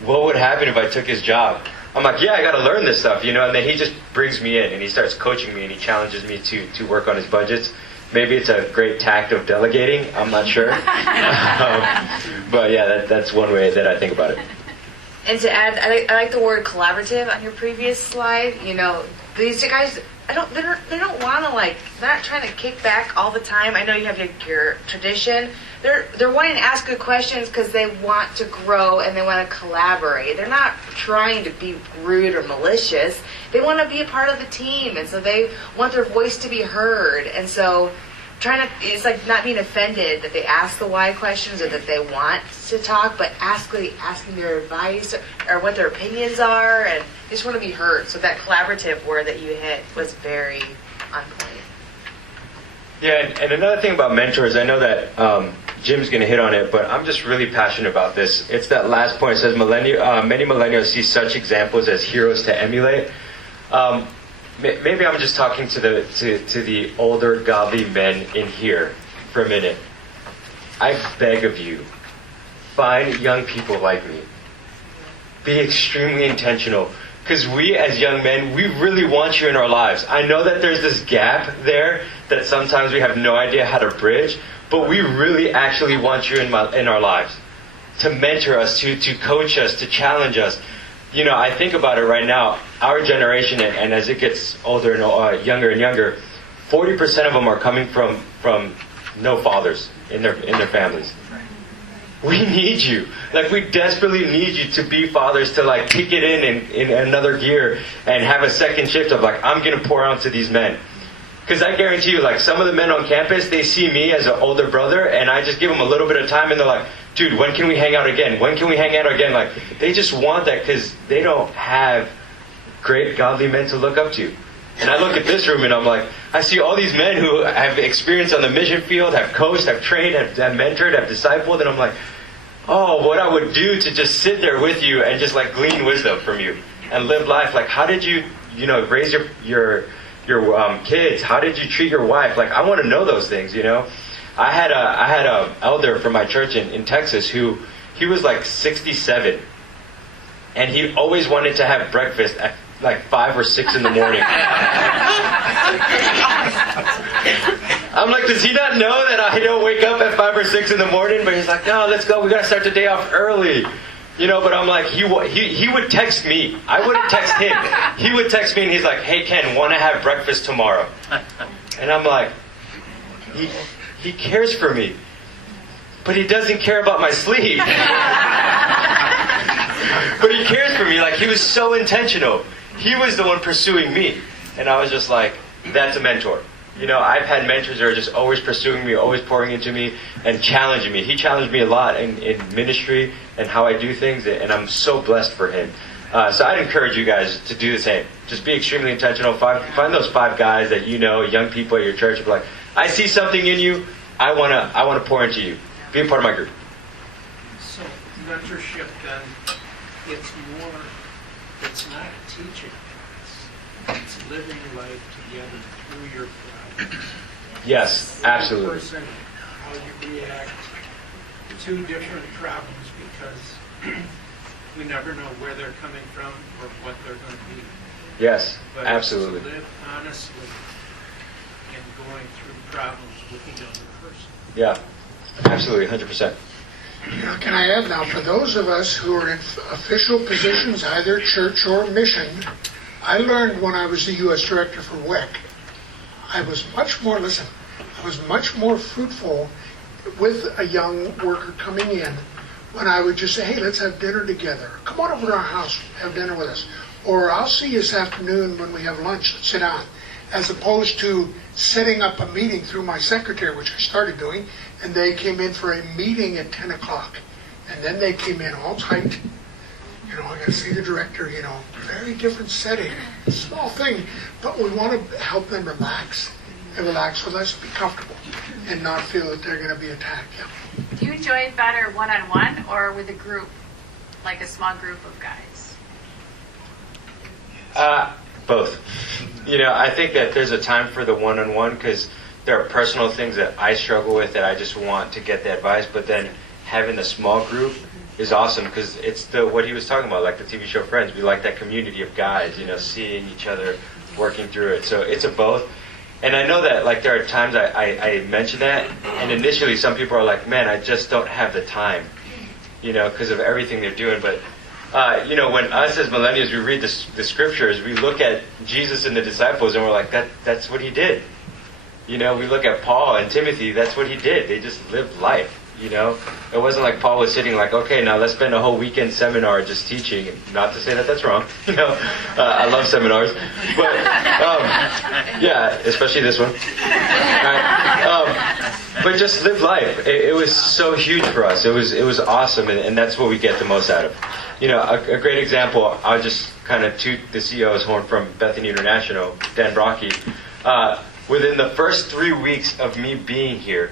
what would happen if I took his job? I'm like, yeah, I got to learn this stuff, And then he just brings me in and he starts coaching me and he challenges me to work on his budgets. Maybe it's a great tact of delegating. I'm not sure. But yeah, that's one way that I think about it. And to add, I like the word collaborative on your previous slide. These guys, they don't want to they're not trying to kick back all the time. I know you have your tradition. They're wanting to ask good questions because they want to grow and they want to collaborate. They're not trying to be rude or malicious. They want to be a part of the team, and so they want their voice to be heard. And so it's like not being offended that they ask the why questions or that they want to talk, but asking their advice or what their opinions are, and they just want to be heard. So that collaborative word that you hit was very on point. Yeah, and another thing about mentors, I know that Jim's going to hit on it, but I'm just really passionate about this. It's that last point. It says many millennials see such examples as heroes to emulate. maybe I'm just talking to the older godly men in here for a minute. I beg of you, find young people like me. Be extremely intentional. Because we as young men, we really want you in our lives. I know that there's this gap there that sometimes we have no idea how to bridge, but we really actually want you in our lives. To mentor us, to coach us, to challenge us. You know, I think about it right now, our generation, and as it gets older and younger and younger, 40% of them are coming from no fathers in their families. We need you. Like, we desperately need you to be fathers, to like kick it in another gear and have a second shift of like, I'm going to pour out to these men. Because I guarantee you, like, some of the men on campus, they see me as an older brother, and I just give them a little bit of time, and they're like, dude, when can we hang out again? When can we hang out again? Like, they just want that because they don't have great godly men to look up to. And I look at this room and I'm like, I see all these men who have experience on the mission field, have coached, have trained, have mentored, have discipled, and I'm like, oh, what I would do to just sit there with you and just like glean wisdom from you and live life. Like, how did you raise your kids? How did you treat your wife? Like, I want to know those things, you know. I had a elder from my church in Texas who, he was like 67, and he always wanted to have breakfast at like 5 or 6 in the morning. I'm like, does he not know that I don't wake up at 5 or 6 in the morning? But he's like, no, let's go. We got to start the day off early. You know, but I'm like, he would text me. I wouldn't text him. He would text me and he's like, hey, Ken, want to have breakfast tomorrow? And I'm like, he cares for me, but he doesn't care about my sleep. But he cares for me. Like, he was so intentional. He was the one pursuing me. And I was just like, that's a mentor. You know, I've had mentors that are just always pursuing me, always pouring into me, and challenging me. He challenged me a lot in ministry and how I do things, and I'm so blessed for him. So I'd encourage you guys to do the same. Just be extremely intentional. Find those 5 guys that you know, young people at your church, and be like, I see something in you. I wanna pour into you. Be a part of my group. So mentorship, then, it's not teaching. It's living life together through your problems. Yes, absolutely. Person, how you react to different problems, because we never know where they're coming from or what they're going to be. Yes, But absolutely. to live honestly and going through problems with the other person. Yeah, absolutely, 100%. Can I add now, for those of us who are in official positions, either church or mission, I learned when I was the U.S. Director for WEC, I was much more fruitful with a young worker coming in when I would just say, hey, let's have dinner together. Come on over to our house, have dinner with us. Or I'll see you this afternoon when we have lunch, let's sit down. As opposed to setting up a meeting through my secretary, which I started doing, and they came in for a meeting at 10 o'clock. And then they came in all tight. You know, I got to see the director, you know, very different setting. Small thing, but we want to help them relax and relax with us, be comfortable, and not feel that they're going to be attacked. Yeah. Do you enjoy it better one-on-one or with a group, like a small group of guys? Both. You know, I think that there's a time for the one-on-one because there are personal things that I struggle with that I just want to get the advice, but then having the small group is awesome because it's what he was talking about, like the TV show Friends. We like that community of guys, you know, seeing each other, working through it. So it's a both. And I know that, like, there are times I mention that, and initially some people are like, man, I just don't have the time, you know, because of everything they're doing. But, you know, when us as millennials, we read the scriptures, we look at Jesus and the disciples, and we're like, that's what he did. You know, we look at Paul and Timothy, that's what he did. They just lived life. You know, it wasn't like Paul was sitting like, okay, now let's spend a whole weekend seminar just teaching. Not to say that that's wrong. You know, I love seminars, but yeah, especially this one. Right? But just live life. It was so huge for us. It was awesome, and that's what we get the most out of. You know, a great example. I'll just kind of toot the CEO's horn from Bethany International, Dan Brocky. Within the first 3 weeks of me being here,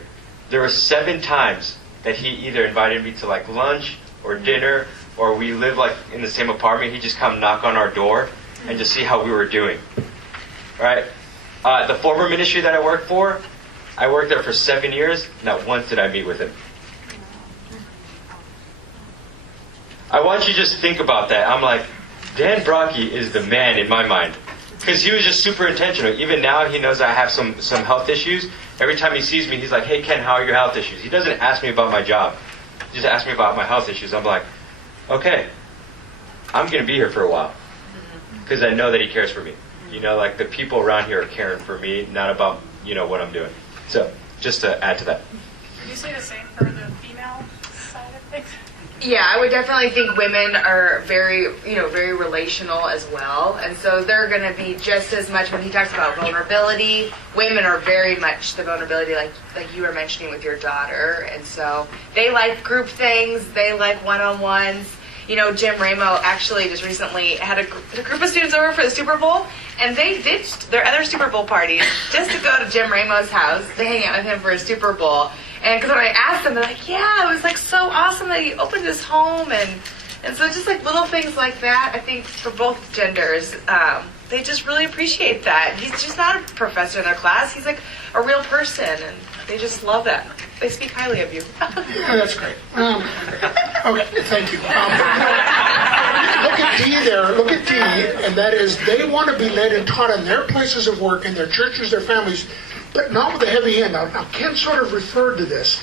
there were 7 times that he either invited me to like lunch or dinner, or we live like in the same apartment. He'd just come knock on our door and just see how we were doing. right? The former ministry that I worked for, I worked there for 7 years. Not once did I meet with him. I want you to just think about that. I'm like, Dan Brocky is the man in my mind. Because he was just super intentional. Even now, he knows I have some health issues. Every time he sees me, he's like, hey, Ken, how are your health issues? He doesn't ask me about my job. He just asks me about my health issues. I'm like, okay, I'm going to be here for a while. Because I know that he cares for me. You know, like the people around here are caring for me, not about, you know, what I'm doing. So, just to add to that. Would you say the same for the female side of things? Yeah, I would definitely think women are very relational as well. And so they're going to be just as much, when he talks about vulnerability, women are very much the vulnerability like you were mentioning with your daughter. And so they like group things, they like one-on-ones. You know, Jim Ramo actually just recently had a group of students over for the Super Bowl, and they ditched their other Super Bowl parties just to go to Jim Ramo's house to hang out with him for a Super Bowl. And because when I asked them, they're like, yeah, it was like so awesome that he opened his home. And so just like little things like that, I think for both genders, they just really appreciate that. He's just not a professor in their class. He's like a real person, and they just love that. They speak highly of you. Yeah, that's great. Okay, thank you. Look at D there. Look at D, and that is they want to be led and taught in their places of work, in their churches, their families, but not with a heavy hand. Now Ken sort of referred to this.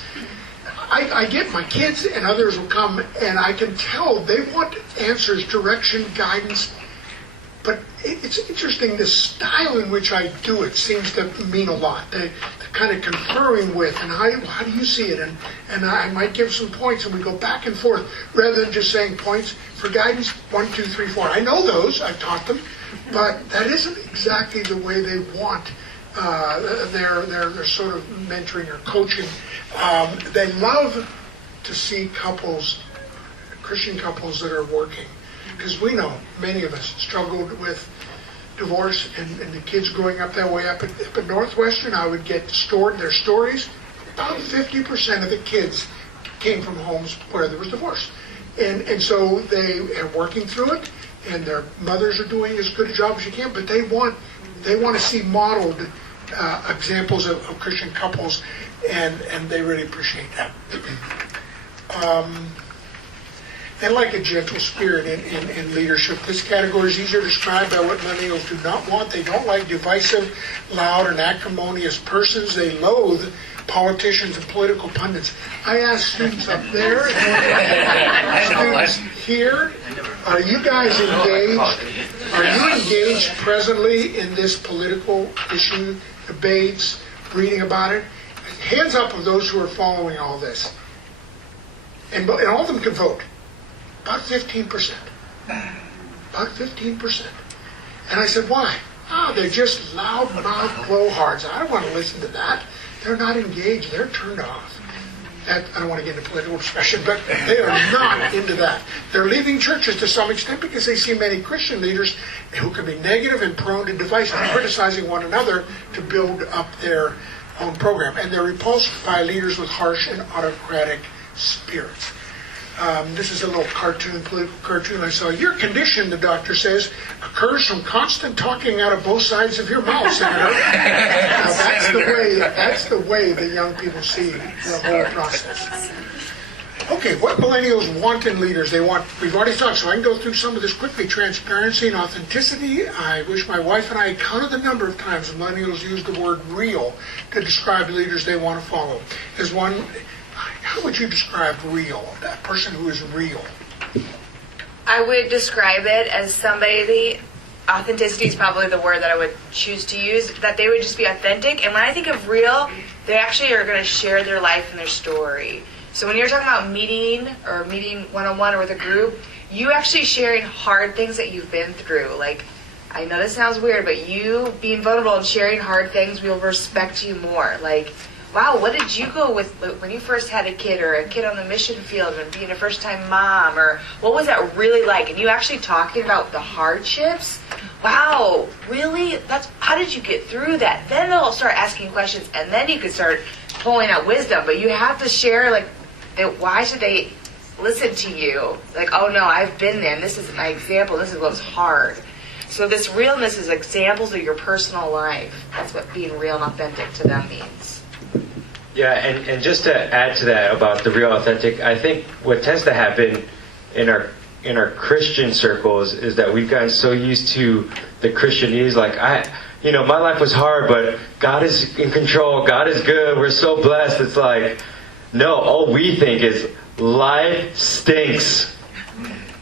I get my kids and others will come, and I can tell they want answers, direction, guidance. But it's interesting, the style in which I do it seems to mean a lot. The kind of conferring with, and how do you see it? And I might give some points, and we go back and forth, rather than just saying points for guidance, 1, 2, 3, 4. I know those, I've taught them, but that isn't exactly the way they want their sort of mentoring or coaching. They love to see couples, Christian couples that are working. Because we know many of us struggled with divorce and the kids growing up that way. Up at Northwestern, I would get stored their stories. About 50% of the kids came from homes where there was divorce. And so they are working through it, and their mothers are doing as good a job as you can, but they want to see modeled examples of Christian couples, and they really appreciate that. They like a gentle spirit in leadership. This category is easier described by what millennials do not want. They don't like divisive, loud, and acrimonious persons. They loathe politicians and political pundits. I asked students up there and students here, are you guys engaged? Are you engaged presently in this political issue, debates, reading about it? Hands up of those who are following all this. And all of them can vote. About 15%. About 15%. And I said, why? They're just loud-mouthed blowhards. I don't want to listen to that. They're not engaged. They're turned off. I don't want to get into political discussion, but they are not into that. They're leaving churches to some extent because they see many Christian leaders who can be negative and prone to divisive, criticizing one another to build up their own program. And they're repulsed by leaders with harsh and autocratic spirits. This is a little political cartoon I saw. Your condition, the doctor says, occurs from constant talking out of both sides of your mouth, Senator. Now, that's the way the young people see the whole process. Okay, what millennials want in leaders? We've already talked, so I can go through some of this quickly. Transparency and authenticity. I wish my wife and I counted the number of times millennials use the word real to describe leaders they want to follow. As one, how would you describe real? That person who is real. I would describe it as somebody, authenticity is probably the word that I would choose to use, that they would just be authentic. And when I think of real, they actually are going to share their life and their story. So when you're talking about meeting one-on-one or with a group, you actually sharing hard things that you've been through. Like, I know this sounds weird, but you being vulnerable and sharing hard things, we'll respect you more. Like, wow, what did you go with when you first had a kid, or a kid on the mission field and being a first-time mom, or what was that really like? And you actually talking about the hardships. Wow, really? How did you get through that? Then they'll start asking questions, and then you can start pulling out wisdom. But you have to share, like, why should they listen to you? Like, oh no, I've been there, and this is my example. This is what's hard. So this realness is examples of your personal life. That's what being real and authentic to them means. Yeah, and just to add to that about the real authentic, I think what tends to happen in our Christian circles is that we've gotten so used to the Christianese, like my life was hard, but God is in control, God is good, we're so blessed. It's like, no, all we think is life stinks.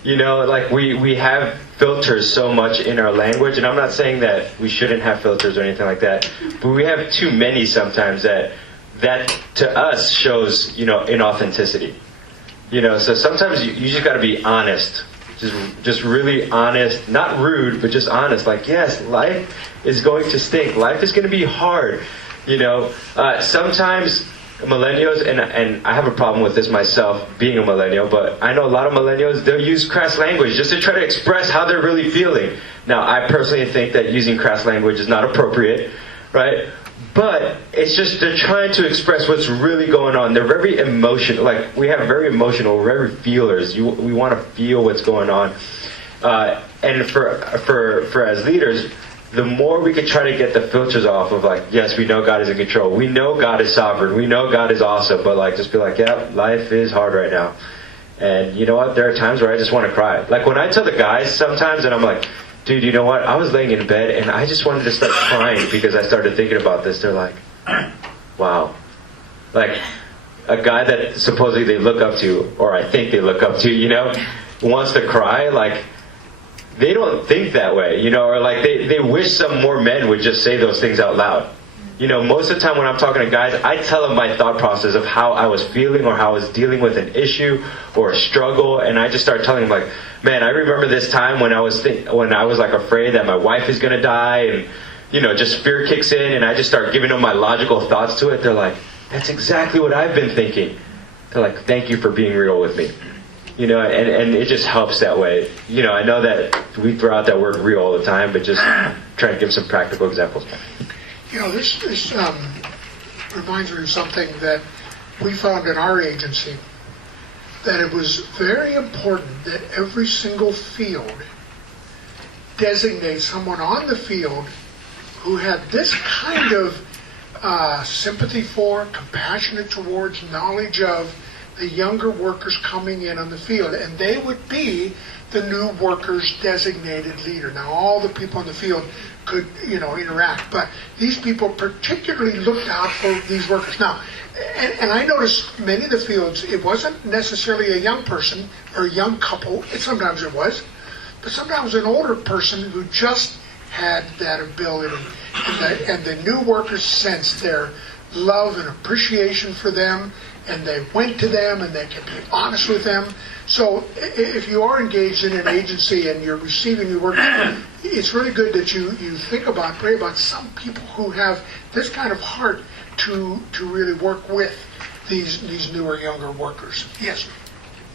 Like we have filters so much in our language, and I'm not saying that we shouldn't have filters or anything like that, but we have too many sometimes that to us shows, inauthenticity. So sometimes you just got to be honest, just really honest, not rude, but just honest. Like, yes, life is going to stink. Life is going to be hard. Sometimes millennials, and I have a problem with this myself, being a millennial, but I know a lot of millennials, they'll use crass language just to try to express how they're really feeling. Now, I personally think that using crass language is not appropriate, right? But it's just they're trying to express what's really going on. They're very emotional. Like, we have very emotional, we're very feelers. We want to feel what's going on. And for as leaders, the more we could try to get the filters off of, like, yes, we know God is in control. We know God is sovereign. We know God is awesome. But, like, just be like, yeah, life is hard right now. And you know what? There are times where I just want to cry. Like, when I tell the guys sometimes, and I'm like, dude, you know what? I was laying in bed, and I just wanted to start crying because I started thinking about this. They're like, wow. Like, a guy that supposedly they look up to, or I think they look up to, wants to cry, like, they don't think that way, or like they wish some more men would just say those things out loud. Most of the time when I'm talking to guys, I tell them my thought process of how I was feeling or how I was dealing with an issue or a struggle, and I just start telling them, like, man, I remember this time when I was like afraid that my wife is gonna die, and just fear kicks in, and I just start giving them my logical thoughts to it. They're like, that's exactly what I've been thinking. They're like, thank you for being real with me. And it just helps that way. I know that we throw out that word real all the time, but just try to give some practical examples. This reminds me of something that we found in our agency, that it was very important that every single field designate someone on the field who had this kind of sympathy for, compassionate towards, knowledge of the younger workers coming in on the field, and they would be the new workers designated leader. Now, all the people in the field could, interact, but these people particularly looked out for these workers. Now, and I noticed many of the fields, it wasn't necessarily a young person or a young couple. Sometimes it was, but sometimes an older person who just had that ability, and the new workers sensed their love and appreciation for them, and they went to them, and they could be honest with them. So if you are engaged in an agency and you're receiving your work, it's really good that you pray about some people who have this kind of heart to really work with these newer, younger workers. Yes.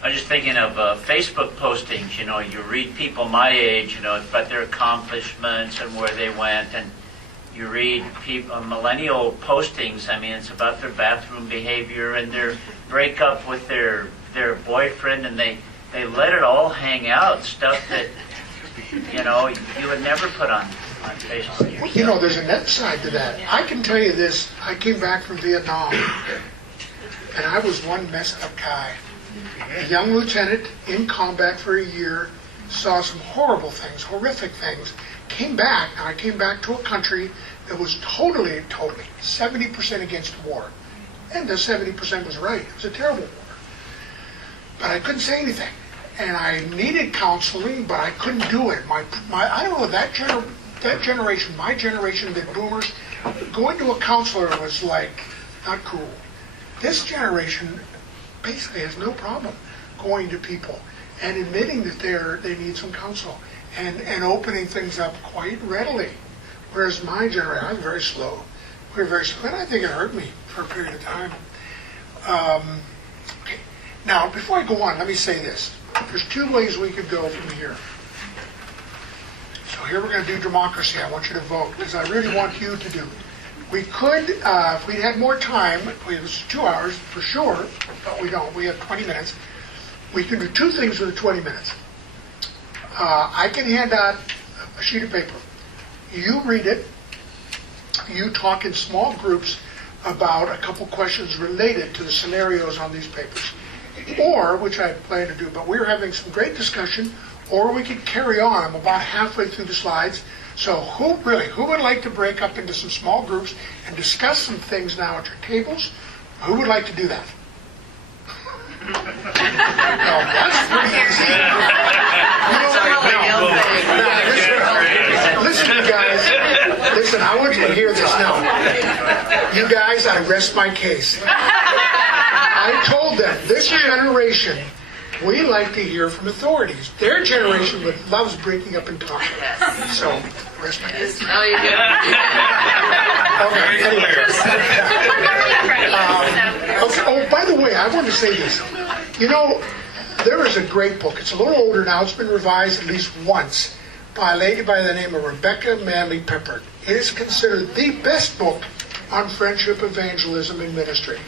I was just thinking of Facebook postings. You read people my age, about their accomplishments and where they went, and you read millennial postings. I mean, it's about their bathroom behavior and their breakup with their boyfriend, and they let it all hang out, stuff that you would never put on Facebook. Well, there's a net side to that. I can tell you this: I came back from Vietnam, and I was one messed up guy. A young lieutenant in combat for a year, saw some horrible things, horrific things. Came back. Now, I came back to a country that was totally 70% against war. And the 70% was right. It was a terrible war. But I couldn't say anything. And I needed counseling, but I couldn't do it. I don't know, that generation, my generation, the boomers, going to a counselor was like, not cool. This generation basically has no problem going to people and admitting that they need some counsel. And opening things up quite readily. Whereas my generation, I'm very slow. We're very slow, and I think it hurt me for a period of time. Okay. Now, before I go on, let me say this. There's two ways we could go from here. So here we're going to do democracy. I want you to vote, because I really want you to do it. We could, if we had more time, it was 2 hours for sure, but we don't. We have 20 minutes. We can do two things with the 20 minutes. I can hand out a sheet of paper. You read it. You talk in small groups about a couple questions related to the scenarios on these papers. Or, which I plan to do, but we're having some great discussion, or we could carry on. I'm about halfway through the slides. So who would like to break up into some small groups and discuss some things now at your tables? Who would like to do that? No, that's pretty easy. Listen, you guys. Listen, I want you to hear this now. You guys, I rest my case. I told them, this generation, we like to hear from authorities. Their generation loves breaking up and talking. So, rest my case. Oh, you do. Okay, anyway. Okay. Oh, by the way, I want to say this. You know, there is a great book. It's a little older now. It's been revised at least once by a lady by the name of Rebecca Manley Peppard. It is considered the best book on friendship, evangelism, and ministry.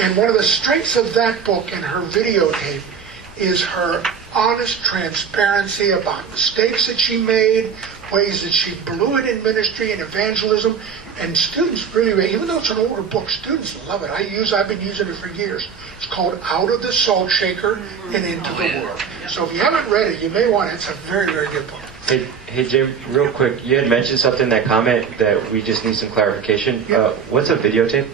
And one of the strengths of that book and her videotape is her honest transparency about mistakes that she made, ways that she blew it in ministry and evangelism. And students really, even though it's an older book, students love it. I've been using it for years. It's called Out of the Salt Shaker and Into the World. So if you haven't read it, you may want it. It's a very, very good book. Hey Jim, real quick, you had mentioned something in that comment that we just need some clarification. Yeah. What's a videotape?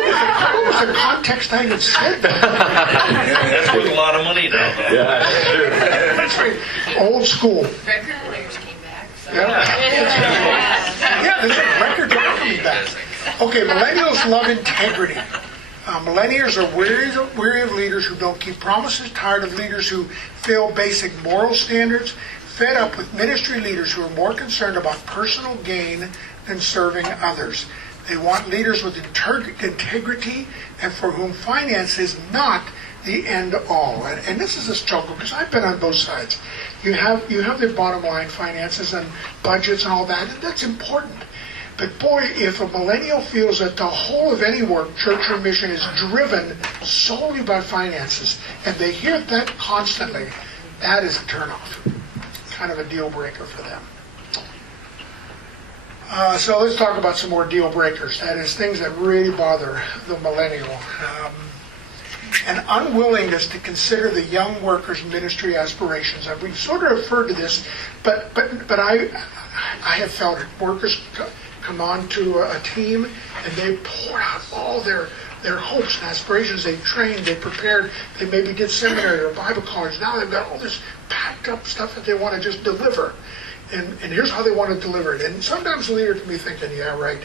What was the context I even said that? That's worth a lot of money now. Yeah, sure. That's right. Old school. Record players came back. So. Yeah, there's a record coming back. Okay, millennials love integrity. Millennials are weary of leaders who don't keep promises, tired of leaders who fail basic moral standards, fed up with ministry leaders who are more concerned about personal gain than serving others. They want leaders with integrity and for whom finance is not the end all. And this is a struggle because I've been on both sides. You have the bottom line finances and budgets and all that, and that's important. But boy, if a millennial feels that the whole of any work, church or mission, is driven solely by finances, and they hear that constantly, that is a turnoff. Kind of a deal breaker for them. So let's talk about some more deal breakers. That is, things that really bother the millennial. An unwillingness to consider the young workers' ministry aspirations. We've sort of referred to this, but I have felt it. Workers come on to a team and they pour out all their hopes and aspirations. They trained, they prepared, they maybe did seminary or Bible college. Now they've got all this packed up stuff that they want to just deliver. And here's how they want to deliver it. And sometimes the leader can be thinking, yeah, right,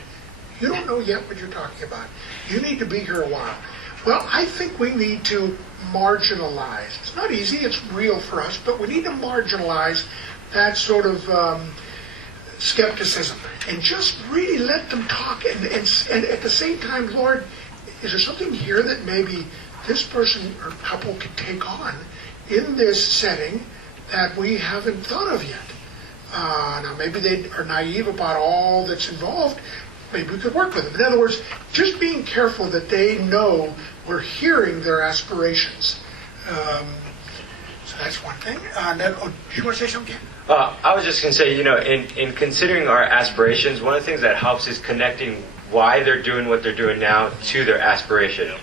you don't know yet what you're talking about. You need to be here a while. Well, I think we need to marginalize. It's not easy, it's real for us, but we need to marginalize that sort of skepticism and just really let them talk. And at the same time, Lord, is there something here that maybe this person or couple could take on in this setting that we haven't thought of yet? Now, maybe they are naive about all that's involved. Maybe we could work with them. In other words, just being careful that they know we're hearing their aspirations. So that's one thing. Do you want to say something, Ken? I was just going to say, in considering our aspirations, one of the things that helps is connecting why they're doing what they're doing now to their aspiration.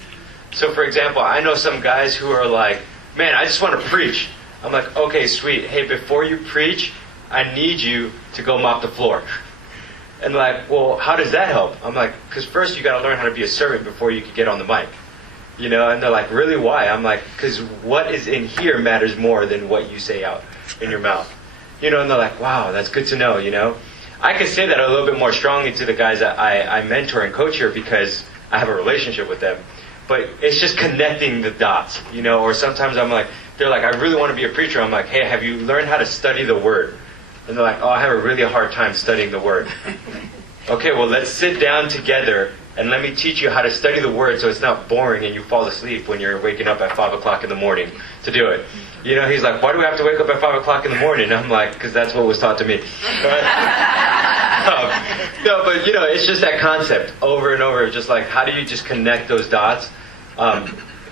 So, for example, I know some guys who are like, man, I just want to preach. I'm like, okay, sweet. Hey, before you preach, I need you to go mop the floor. And they're like, well, how does that help? I'm like, because first you got to learn how to be a servant before you can get on the mic. And they're like, really, why? I'm like, because what is in here matters more than what you say out in your mouth. And they're like, wow, that's good to know, I can say that a little bit more strongly to the guys that I mentor and coach here because I have a relationship with them. But it's just connecting the dots, or sometimes they're like, I really want to be a preacher. I'm like, hey, have you learned how to study the Word? And they're like, oh, I have a really hard time studying the Word. Okay, well, let's sit down together and let me teach you how to study the Word so it's not boring and you fall asleep when you're waking up at 5 o'clock in the morning to do it. He's like, why do we have to wake up at 5 o'clock in the morning? I'm like, because that's what was taught to me. No, but, it's just that concept over and over, just like, how do you just connect those dots?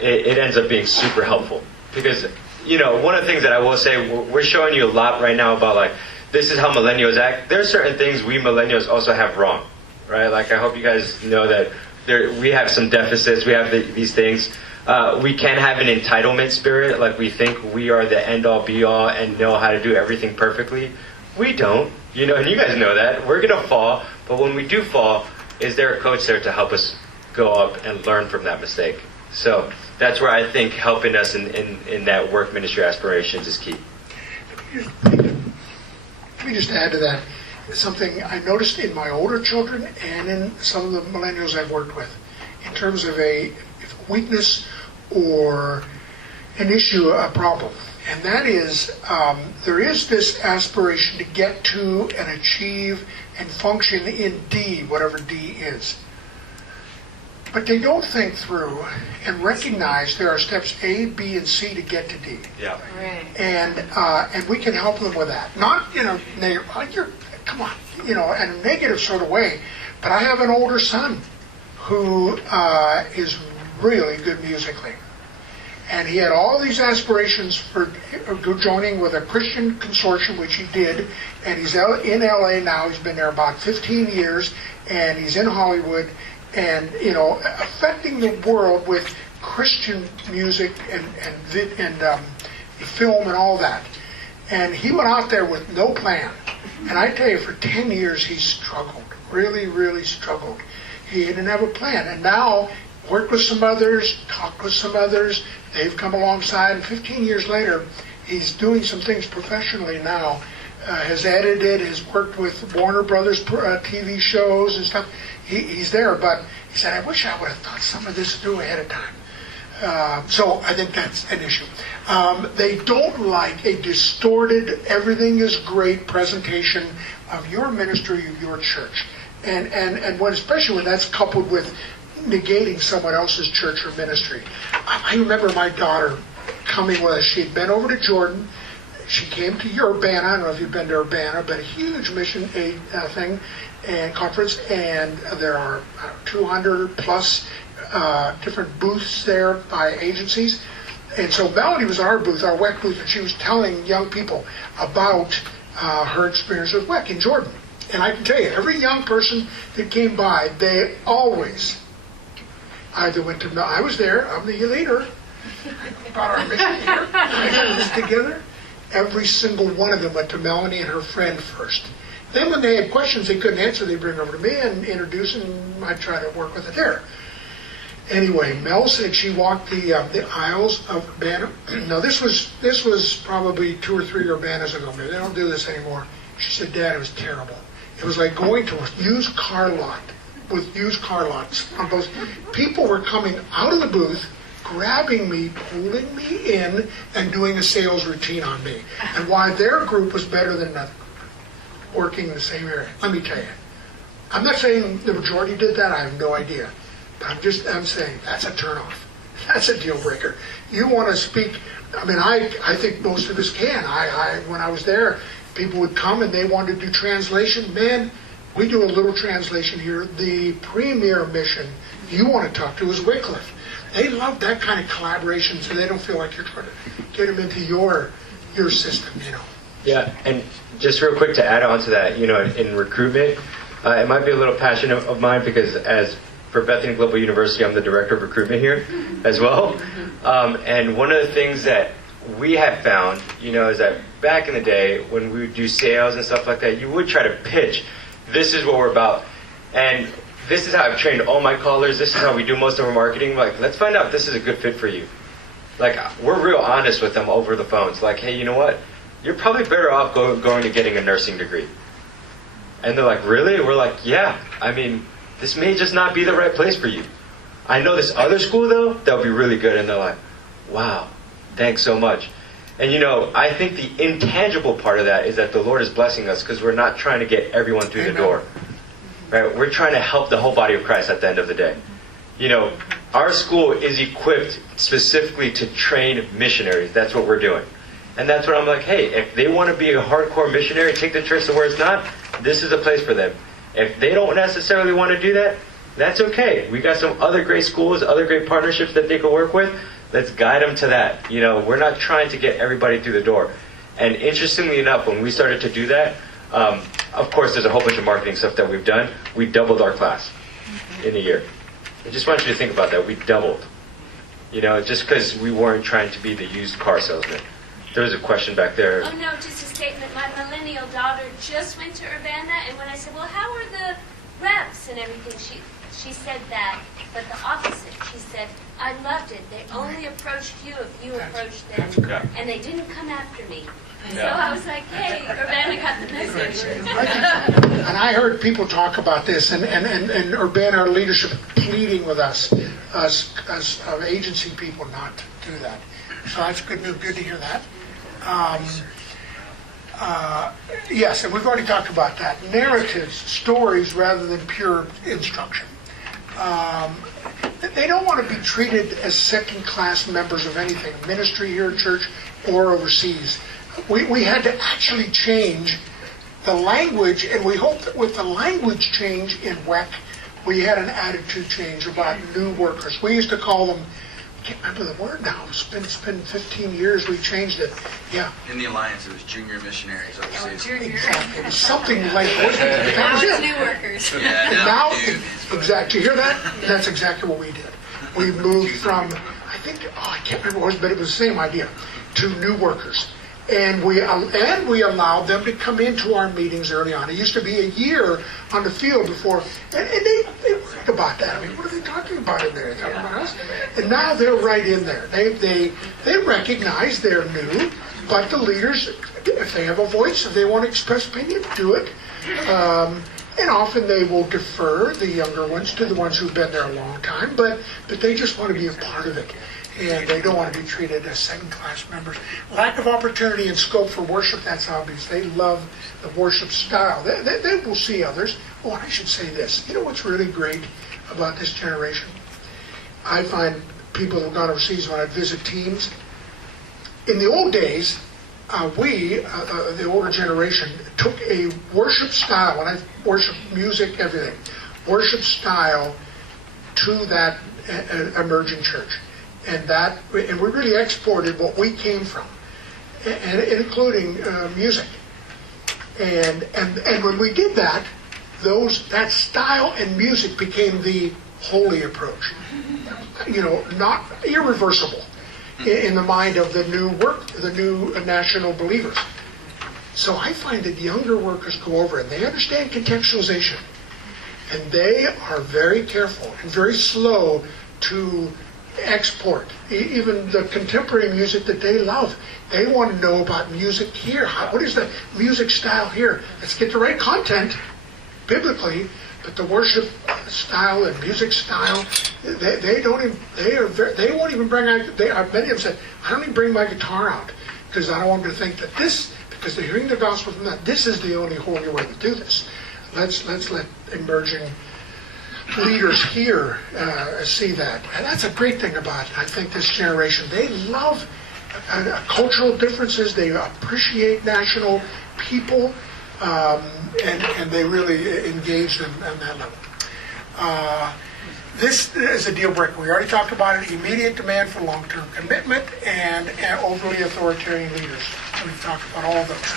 It ends up being super helpful because, one of the things that I will say, we're showing you a lot right now about like, this is how millennials act. There are certain things we millennials also have wrong, right? Like, I hope you guys know that we have some deficits. We have these things. We can have an entitlement spirit, like we think we are the end-all, be-all, and know how to do everything perfectly. We don't, and you guys know that. We're going to fall, but when we do fall, is there a coach there to help us go up and learn from that mistake? So that's where I think helping us in that work ministry aspirations is key. Let me just add to that. Something I noticed in my older children and in some of the millennials I've worked with, in terms of a weakness or an issue, a problem. And that is, there is this aspiration to get to and achieve and function in D, whatever D is. But they don't think through and recognize there are steps A, B, and C to get to D. Yeah. Right. And we can help them with that. Not, come on, in a negative sort of way. But I have an older son who is really good musically. And he had all these aspirations for joining with a Christian consortium, which he did. And he's in LA now. He's been there about 15 years. And he's in Hollywood. And, affecting the world with Christian music and film and all that. And he went out there with no plan. And I tell you, for 10 years he struggled. Really, really struggled. He didn't have a plan. And now, worked with some others, talked with some others. They've come alongside. And 15 years later, he's doing some things professionally now. Has edited, has worked with Warner Brothers TV shows and stuff. He's there, but he said, I wish I would have thought some of this through ahead of time. So I think that's an issue. They don't like a distorted, everything is great presentation of your ministry, of your church. And when, especially when that's coupled with negating someone else's church or ministry. I remember my daughter coming with us. She'd been over to Jordan. She came to Urbana. I don't know if you've been to Urbana, but a huge mission aid thing and conference. And there are 200 plus different booths there by agencies. And so Melody was our booth, our WEC booth, and she was telling young people about her experience with WEC in Jordan. And I can tell you, every young person that came by, they always either went to, I was there, I'm the leader, brought our mission here, I got this together. Every single one of them went to Melanie and her friend first. Then when they had questions they couldn't answer, they'd bring over to me and introduce, and I'd try to work with it there. Anyway, Mel said she walked the aisles of Urbana. Now this was probably 2 or 3 Urbanas ago. Maybe they don't do this anymore. She said, Dad, it was terrible. It was like going to a used car lot with used car lots on both. People were coming out of the booth, grabbing me, pulling me in, and doing a sales routine on me. And why their group was better than nothing, working in the same area. Let me tell you. I'm not saying the majority did that. I have no idea. But I'm saying that's a turnoff. That's a deal breaker. You want to speak. I mean, I think most of us can. When I was there, people would come and they wanted to do translation. Man, we do a little translation here. The premier mission you want to talk to is Wycliffe. They love that kind of collaboration, so they don't feel like you're trying to get them into your system, Yeah, and just real quick to add on to that, in recruitment, it might be a little passion of mine because for Bethany Global University, I'm the director of recruitment here as well. And one of the things that we have found, is that back in the day when we would do sales and stuff like that, you would try to pitch, this is what we're about. And this is how I've trained all my callers. This is how we do most of our marketing. Like, let's find out if this is a good fit for you. Like, we're real honest with them over the phones. Like, hey, you know what? You're probably better off going to getting a nursing degree. And they're like, really? We're like, yeah. I mean, this may just not be the right place for you. I know this other school, though, that'll be really good. And they're like, wow, thanks so much. And, I think the intangible part of that is that the Lord is blessing us because we're not trying to get everyone through the door. Right? We're trying to help the whole body of Christ at the end of the day. Our school is equipped specifically to train missionaries. That's what we're doing. And that's what I'm like, hey, if they want to be a hardcore missionary, take the church to where it's not, this is a place for them. If they don't necessarily want to do that, that's okay. We got some other great schools, other great partnerships that they can work with. Let's guide them to that. You know, we're not trying to get everybody through the door. And interestingly enough, when we started to do that, of course, there's a whole bunch of marketing stuff that we've done. We doubled our class in a year. I just want you to think about that. We doubled. You know, just because we weren't trying to be the used car salesman. There was a question back there. Oh no, just a statement. My millennial daughter just went to Urbana, and when I said, well, how are the reps and everything, she said that, but the opposite. She said, I loved it. They only approached you if you approached them, and they didn't come after me. So I was like, hey, Urbana got the message. And I heard people talk about this, and Urbana, our leadership, pleading with us agency people, not to do that. So that's good to hear that. Yes, and we've already talked about that. Narratives, stories, rather than pure instruction. They don't want to be treated as second-class members of anything, ministry here at church or overseas. We had to actually change the language, and we hope that with the language change in WEC, we had an attitude change about new workers. We used to call them, I can't remember the word now, it's been 15 years we changed it. Yeah. In the Alliance, it was junior missionaries overseas. Exactly. It was something like that. Now it's new workers. And now, exactly, you hear that? That's exactly what we did. We moved from, I can't remember what it was, but it was the same idea, to new workers. And we allowed them to come into our meetings early on. It used to be a year on the field before, and they worried about that. I mean, what are they talking about in there? They're talking about us? And now they're right in there. They recognize they're new, but the leaders, if they have a voice, if they want to express opinion, do it. And often they will defer the younger ones to the ones who've been there a long time, but they just want to be a part of it. And they don't want to be treated as second-class members. Lack of opportunity and scope for worship, that's obvious. They love the worship style. They will see others. Oh, and I should say this. You know what's really great about this generation? I find people who've gone overseas, when I visit teams, in the old days, the older generation, took a worship style, and I worship music, everything, worship style to that emerging church. And we really exported what we came from, and including music. And when we did that, that style and music became the holy approach. You know, not irreversible in the mind of the new national believers. So I find that younger workers go over and they understand contextualization, and they are very careful and very slow to export even the contemporary music that they love. They want to know about music here. What is the music style here? Let's get the right content biblically, but the worship style and music style, they won't even bring out. Many of them said, I don't even bring my guitar out because I don't want them to think that because they're hearing the gospel from that, this is the only holy way to do this. Let's let emerging leaders here see that. And that's a great thing about, I think, this generation. They love cultural differences. They appreciate national people, and they really engage in that level. This is a deal breaker. We already talked about it. Immediate demand for long-term commitment and overly authoritarian leaders. We've talked about all of those.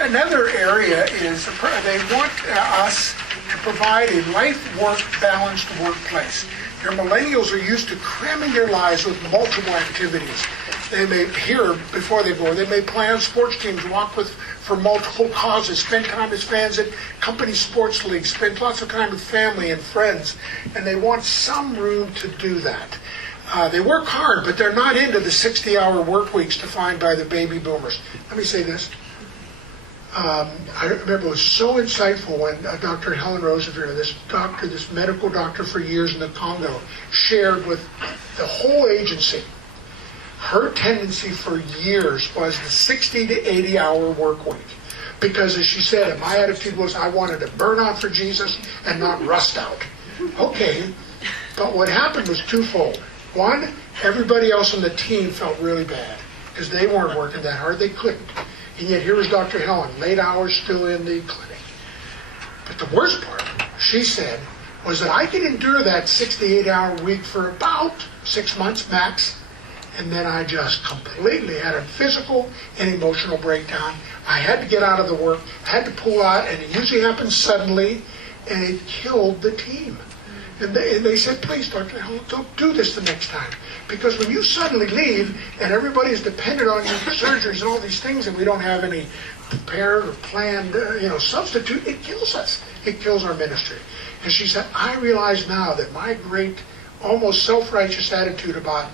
Another area is they want us to provide a life-work balanced workplace. Your millennials are used to cramming their lives with multiple activities. They may, here, before they go, they may plan sports teams, walk for multiple causes, spend time as fans at company sports leagues, spend lots of time with family and friends, and they want some room to do that. They work hard, but they're not into the 60-hour work weeks defined by the baby boomers. Let me say this. I remember it was so insightful when Dr. Helen Roosevelt, this medical doctor for years in the Congo, shared with the whole agency. Her tendency for years was the 60 to 80-hour work week. Because as she said, my attitude was I wanted to burn out for Jesus and not rust out. Okay, but what happened was twofold. One, everybody else on the team felt really bad because they weren't working that hard. They couldn't. And yet here was Dr. Helen, late hours still in the clinic. But the worst part, she said, was that I could endure that 68-hour week for about 6 months max, and then I just completely had a physical and emotional breakdown. I had to get out of the work, I had to pull out, and it usually happens suddenly, and it killed the team. And they said, please, Dr. Hall, don't do this the next time. Because when you suddenly leave and everybody's dependent on you for surgeries and all these things, and we don't have any prepared or planned substitute, it kills us. It kills our ministry. And she said, I realize now that my great, almost self-righteous attitude about,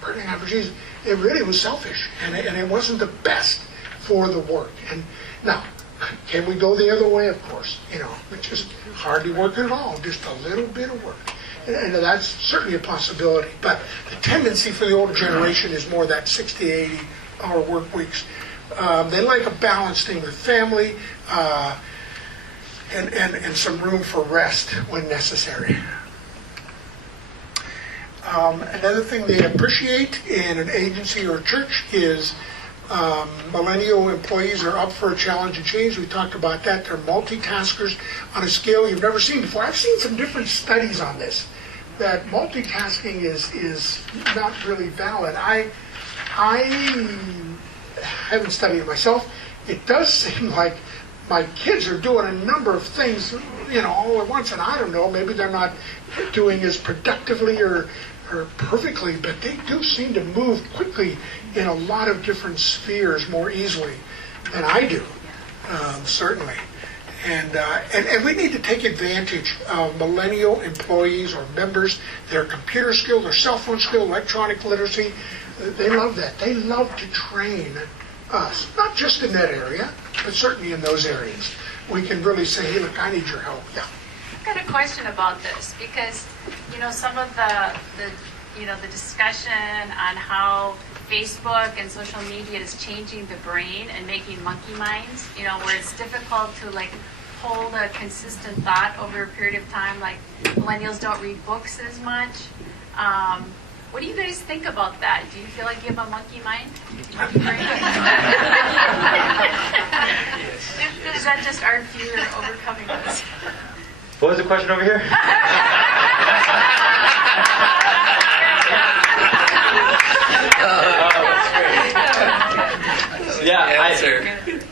burning out for Jesus, it really was selfish. And it wasn't the best for the work. And now, can we go the other way? Of course. It's just hardly working at all, just a little bit of work. And that's certainly a possibility. But the tendency for the older generation is more that 60, 80-hour work weeks. They like a balanced thing with family and some room for rest when necessary. Another thing they appreciate in an agency or church is millennial employees are up for a challenge and change. We talked about that. They're multitaskers on a scale you've never seen before. I've seen some different studies on this, that multitasking is not really valid. I haven't studied it myself. It does seem like my kids are doing a number of things, all at once, and I don't know, maybe they're not doing as productively or perfectly, but they do seem to move quickly in a lot of different spheres more easily than I do, certainly. And we need to take advantage of millennial employees or members, their computer skill, their cell phone skill, electronic literacy. They love that. They love to train us, not just in that area, but certainly in those areas. We can really say, hey, look, I need your help. Yeah. I've got a question about this because, some of the discussion on how Facebook and social media is changing the brain and making monkey minds, where it's difficult to hold a consistent thought over a period of time. Like millennials don't read books as much. What do you guys think about that? Do you feel like you have a monkey mind? Monkey brain? Is that just our fear overcoming this? What was the question over here?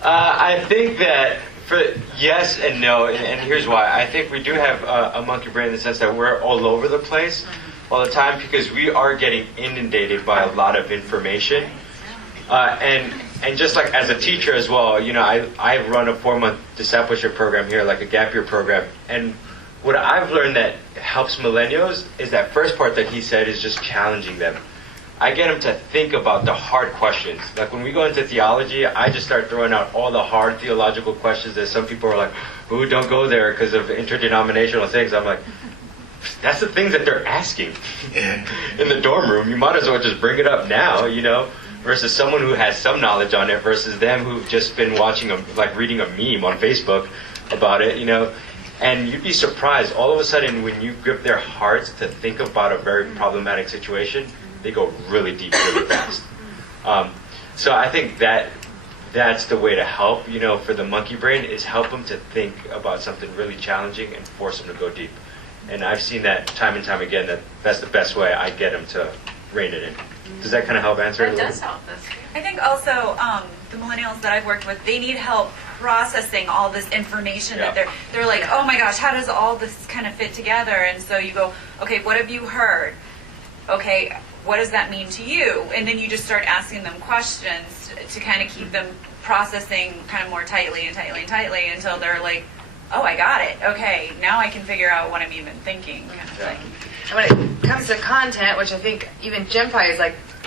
I think that for yes and no, and here's why. I think we do have a monkey brain in the sense that we're all over the place all the time because we are getting inundated by a lot of information. And just like as a teacher as well, I run a 4-month discipleship program here, like a gap year program. And what I've learned that helps millennials is that first part that he said is just challenging them. I get them to think about the hard questions. Like when we go into theology, I just start throwing out all the hard theological questions that some people are like, ooh, don't go there because of interdenominational things. I'm like, that's the things that they're asking in the dorm room. You might as well just bring it up now, versus someone who has some knowledge on it versus them who've just been watching, reading a meme on Facebook about it, And you'd be surprised, all of a sudden, when you grip their hearts to think about a very problematic situation, they go really deep, really fast. So I think that's the way to help, for the monkey brain, is help them to think about something really challenging and force them to go deep. And I've seen that time and time again, that's the best way I get them to rein it in. Does that kind of help answer it? That does help us. I think also the millennials that I've worked with, they need help processing all this information that they're like, oh my gosh, how does all this kind of fit together? And so you go, okay, what have you heard? Okay, what does that mean to you? And then you just start asking them questions to kind of keep them processing kind of more tightly until they're like, oh, I got it. Okay, now I can figure out what I'm even thinking. Kind of thing. And when it comes to content, which I think even Jim probably is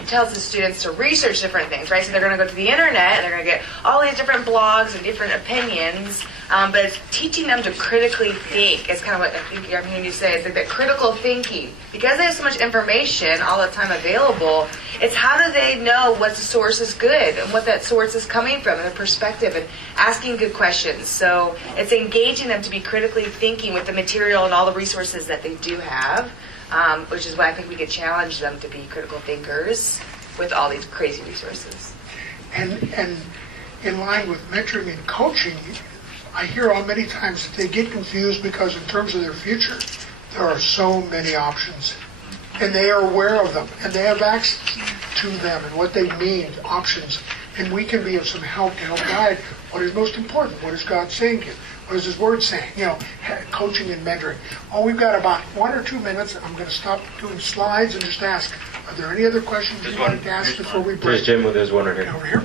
tells the students to research different things, right? So they're going to go to the internet and they're going to get all these different blogs and different opinions, but it's teaching them to critically think. It's kind of what I think I'm hearing you say. It's like that critical thinking. Because they have so much information all the time available, it's how do they know what the source is good and what that source is coming from and their perspective and asking good questions. So it's engaging them to be critically thinking with the material and all the resources that they do have. Which is why I think we could challenge them to be critical thinkers with all these crazy resources. And in line with mentoring and coaching, I hear how many times that they get confused because in terms of their future, there are so many options. And they are aware of them, and they have access to them and what they mean, options. And we can be of some help to help guide what is most important. What is God saying to you? What is His Word saying? Coaching and mentoring. Oh, we've got about 1 or 2 minutes. I'm going to stop doing slides and just ask, are there any other questions you'd like to ask before we break? There's Jim, there's one right here. Over here.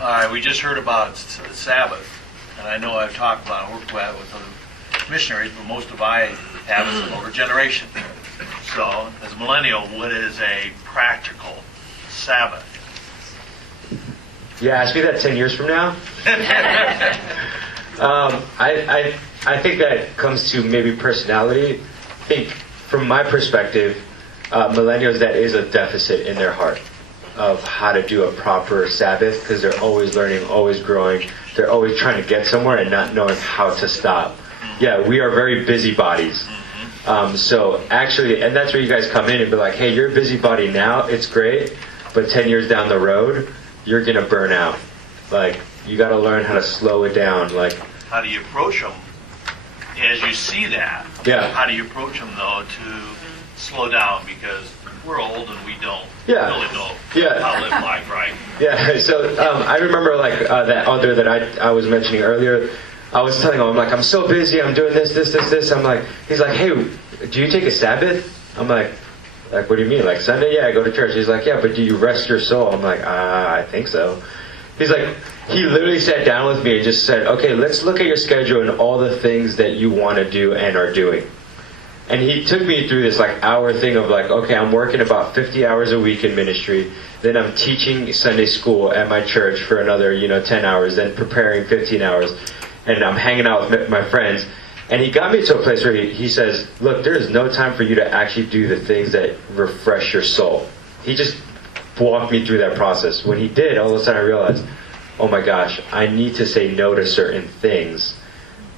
All right, we just heard about Sabbath, and I know I've talked about, I worked with other missionaries, but most of I have is over generation. So, as a millennial, what is a practical Sabbath? Yeah, ask me that 10 years from now. I think that comes to maybe personality. I think from my perspective, millennials, that is a deficit in their heart of how to do a proper Sabbath, because they're always learning, always growing. They're always trying to get somewhere and not knowing how to stop. Yeah, we are very busybodies. So actually, and that's where you guys come in and be like, hey, you're a busybody now, it's great, but 10 years down the road, you're going to burn out. Like, you got to learn how to slow it down. Like, how do you approach them as you see that? Yeah. How do you approach them, though, to slow down? Because we're old and we don't really know how to live life, right? Yeah, so I remember that other that I was mentioning earlier. I was telling him, I'm so busy, I'm doing this. I'm like, he's like, hey, do you take a Sabbath? I'm like, what do you mean? Like Sunday? Yeah, I go to church. He's like, yeah, but do you rest your soul? I'm like, I think so. He's like, he literally sat down with me and just said, okay, let's look at your schedule and all the things that you want to do and are doing. And he took me through this hour thing of okay, I'm working about 50 hours a week in ministry. Then I'm teaching Sunday school at my church for another, 10 hours, then preparing 15 hours. And I'm hanging out with my friends. And he got me to a place where he says, look, there is no time for you to actually do the things that refresh your soul. He just walked me through that process. When he did, all of a sudden I realized, oh my gosh, I need to say no to certain things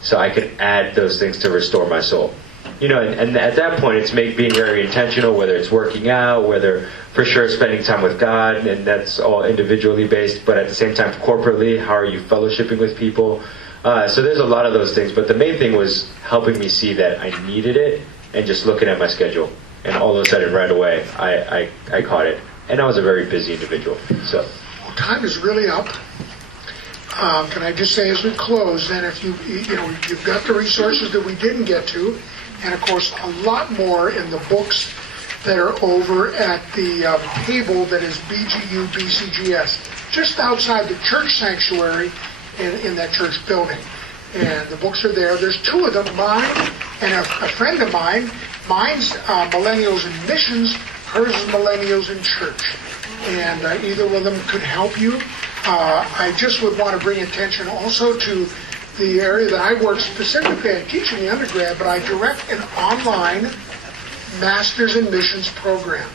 so I can add those things to restore my soul. And at that point, it's being very intentional, whether it's working out, whether for sure spending time with God, and that's all individually based, but at the same time, corporately, how are you fellowshipping with people? So there's a lot of those things, but the main thing was helping me see that I needed it and just looking at my schedule. And all of a sudden, right away, I caught it. And I was a very busy individual. So, well, time is really up. Can I just say as we close, then if you've got the resources that we didn't get to, and of course a lot more in the books that are over at the table that is BGU BCGS, just outside the church sanctuary in that church building. And the books are there. There's 2 of them, mine and a friend of mine. Mine's Millennials in Missions, hers is Millennials in Church. And either one of them could help you. I just would want to bring attention also to the area that I work specifically at teaching the undergrad, but I direct an online Masters in Missions program.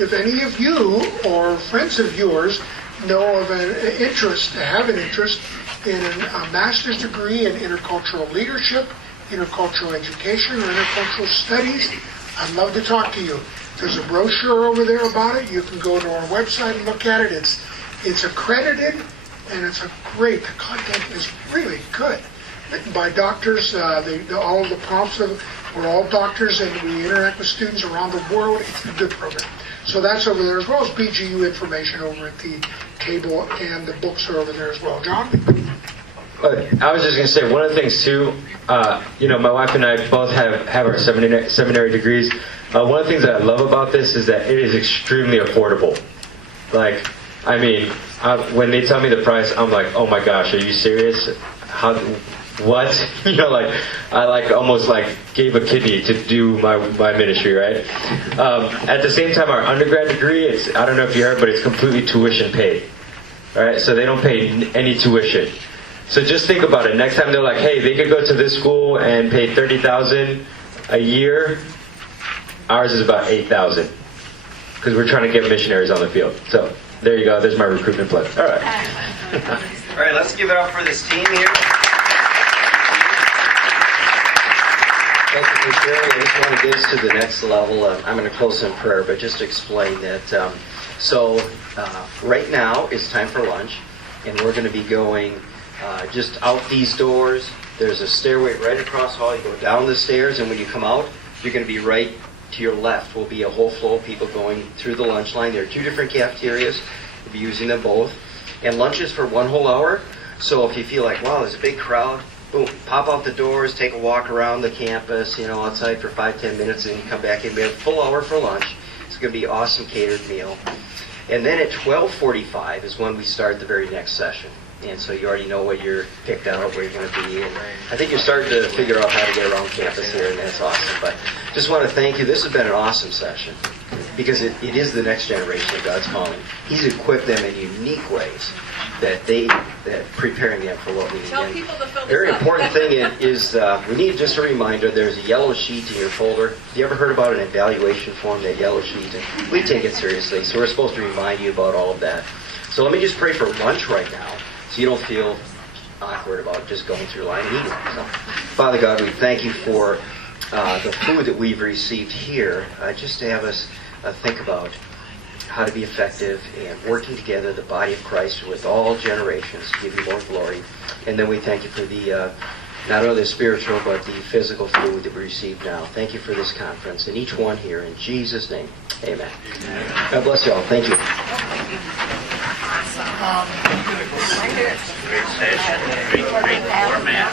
If any of you or friends of yours know of have an interest in a master's degree in intercultural leadership, intercultural education, or intercultural studies, I'd love to talk to you. There's a brochure over there about it. You can go to our website and look at it. It's accredited, and the content is really good. Written by doctors. All of the prompts we're all doctors, and we interact with students around the world. It's a good program. So that's over there, as well as BGU information over at the table, and the books are over there as well. John? I was just going to say, one of the things too, my wife and I both have our seminary degrees. One of the things that I love about this is that it is extremely affordable. When they tell me the price, I'm like, oh my gosh, are you serious? What? I almost gave a kidney to do my ministry, right? At the same time, our undergrad degree, I don't know if you heard, but it's completely tuition paid. Right? So they don't pay any tuition. So just think about it. Next time they're like, hey, they could go to this school and pay $30,000 a year. Ours is about $8,000 because we're trying to get missionaries on the field. So there you go. There's my recruitment plan. All right. All right, let's give it up for this team here. Thank you for sharing. I just want to get us to the next level. I'm going to close in prayer, but just to explain that. Right now it's time for lunch, and we're going to be going just out these doors. There's a stairway right across the hall. You go down the stairs, and when you come out, you're going to be right to your left will be a whole flow of people going through the lunch line. There are 2 different cafeterias. We'll be using them both. And lunch is for 1 whole hour. So if you feel like, wow, there's a big crowd, boom, pop out the doors, take a walk around the campus, outside for 5-10 minutes, and you come back in. We have a full hour for lunch. It's going to be an awesome catered meal. And then at 12:45 is when we start the very next session. And so you already know what you're picked out, where you're going to be. And I think you're starting to figure out how to get around campus here, and that's awesome. But just want to thank you. This has been an awesome session because it is the next generation of God's calling. He's equipped them in unique ways that preparing them for what we need. Tell people to fill this Very up. important thing is we need just a reminder. There's a yellow sheet in your folder. You ever heard about an evaluation form, that yellow sheet? And we take it seriously, so we're supposed to remind you about all of that. So let me just pray for lunch right now, so you don't feel awkward about just going through line and eating. So, Father God, we thank you for the food that we've received here, just to have us think about how to be effective and working together, the body of Christ, with all generations, to give you more glory. And then we thank you for the not only the spiritual, but the physical food that we receive now. Thank you for this conference and each one here. In Jesus' name, amen. God bless you all. Thank you. Great session, great format.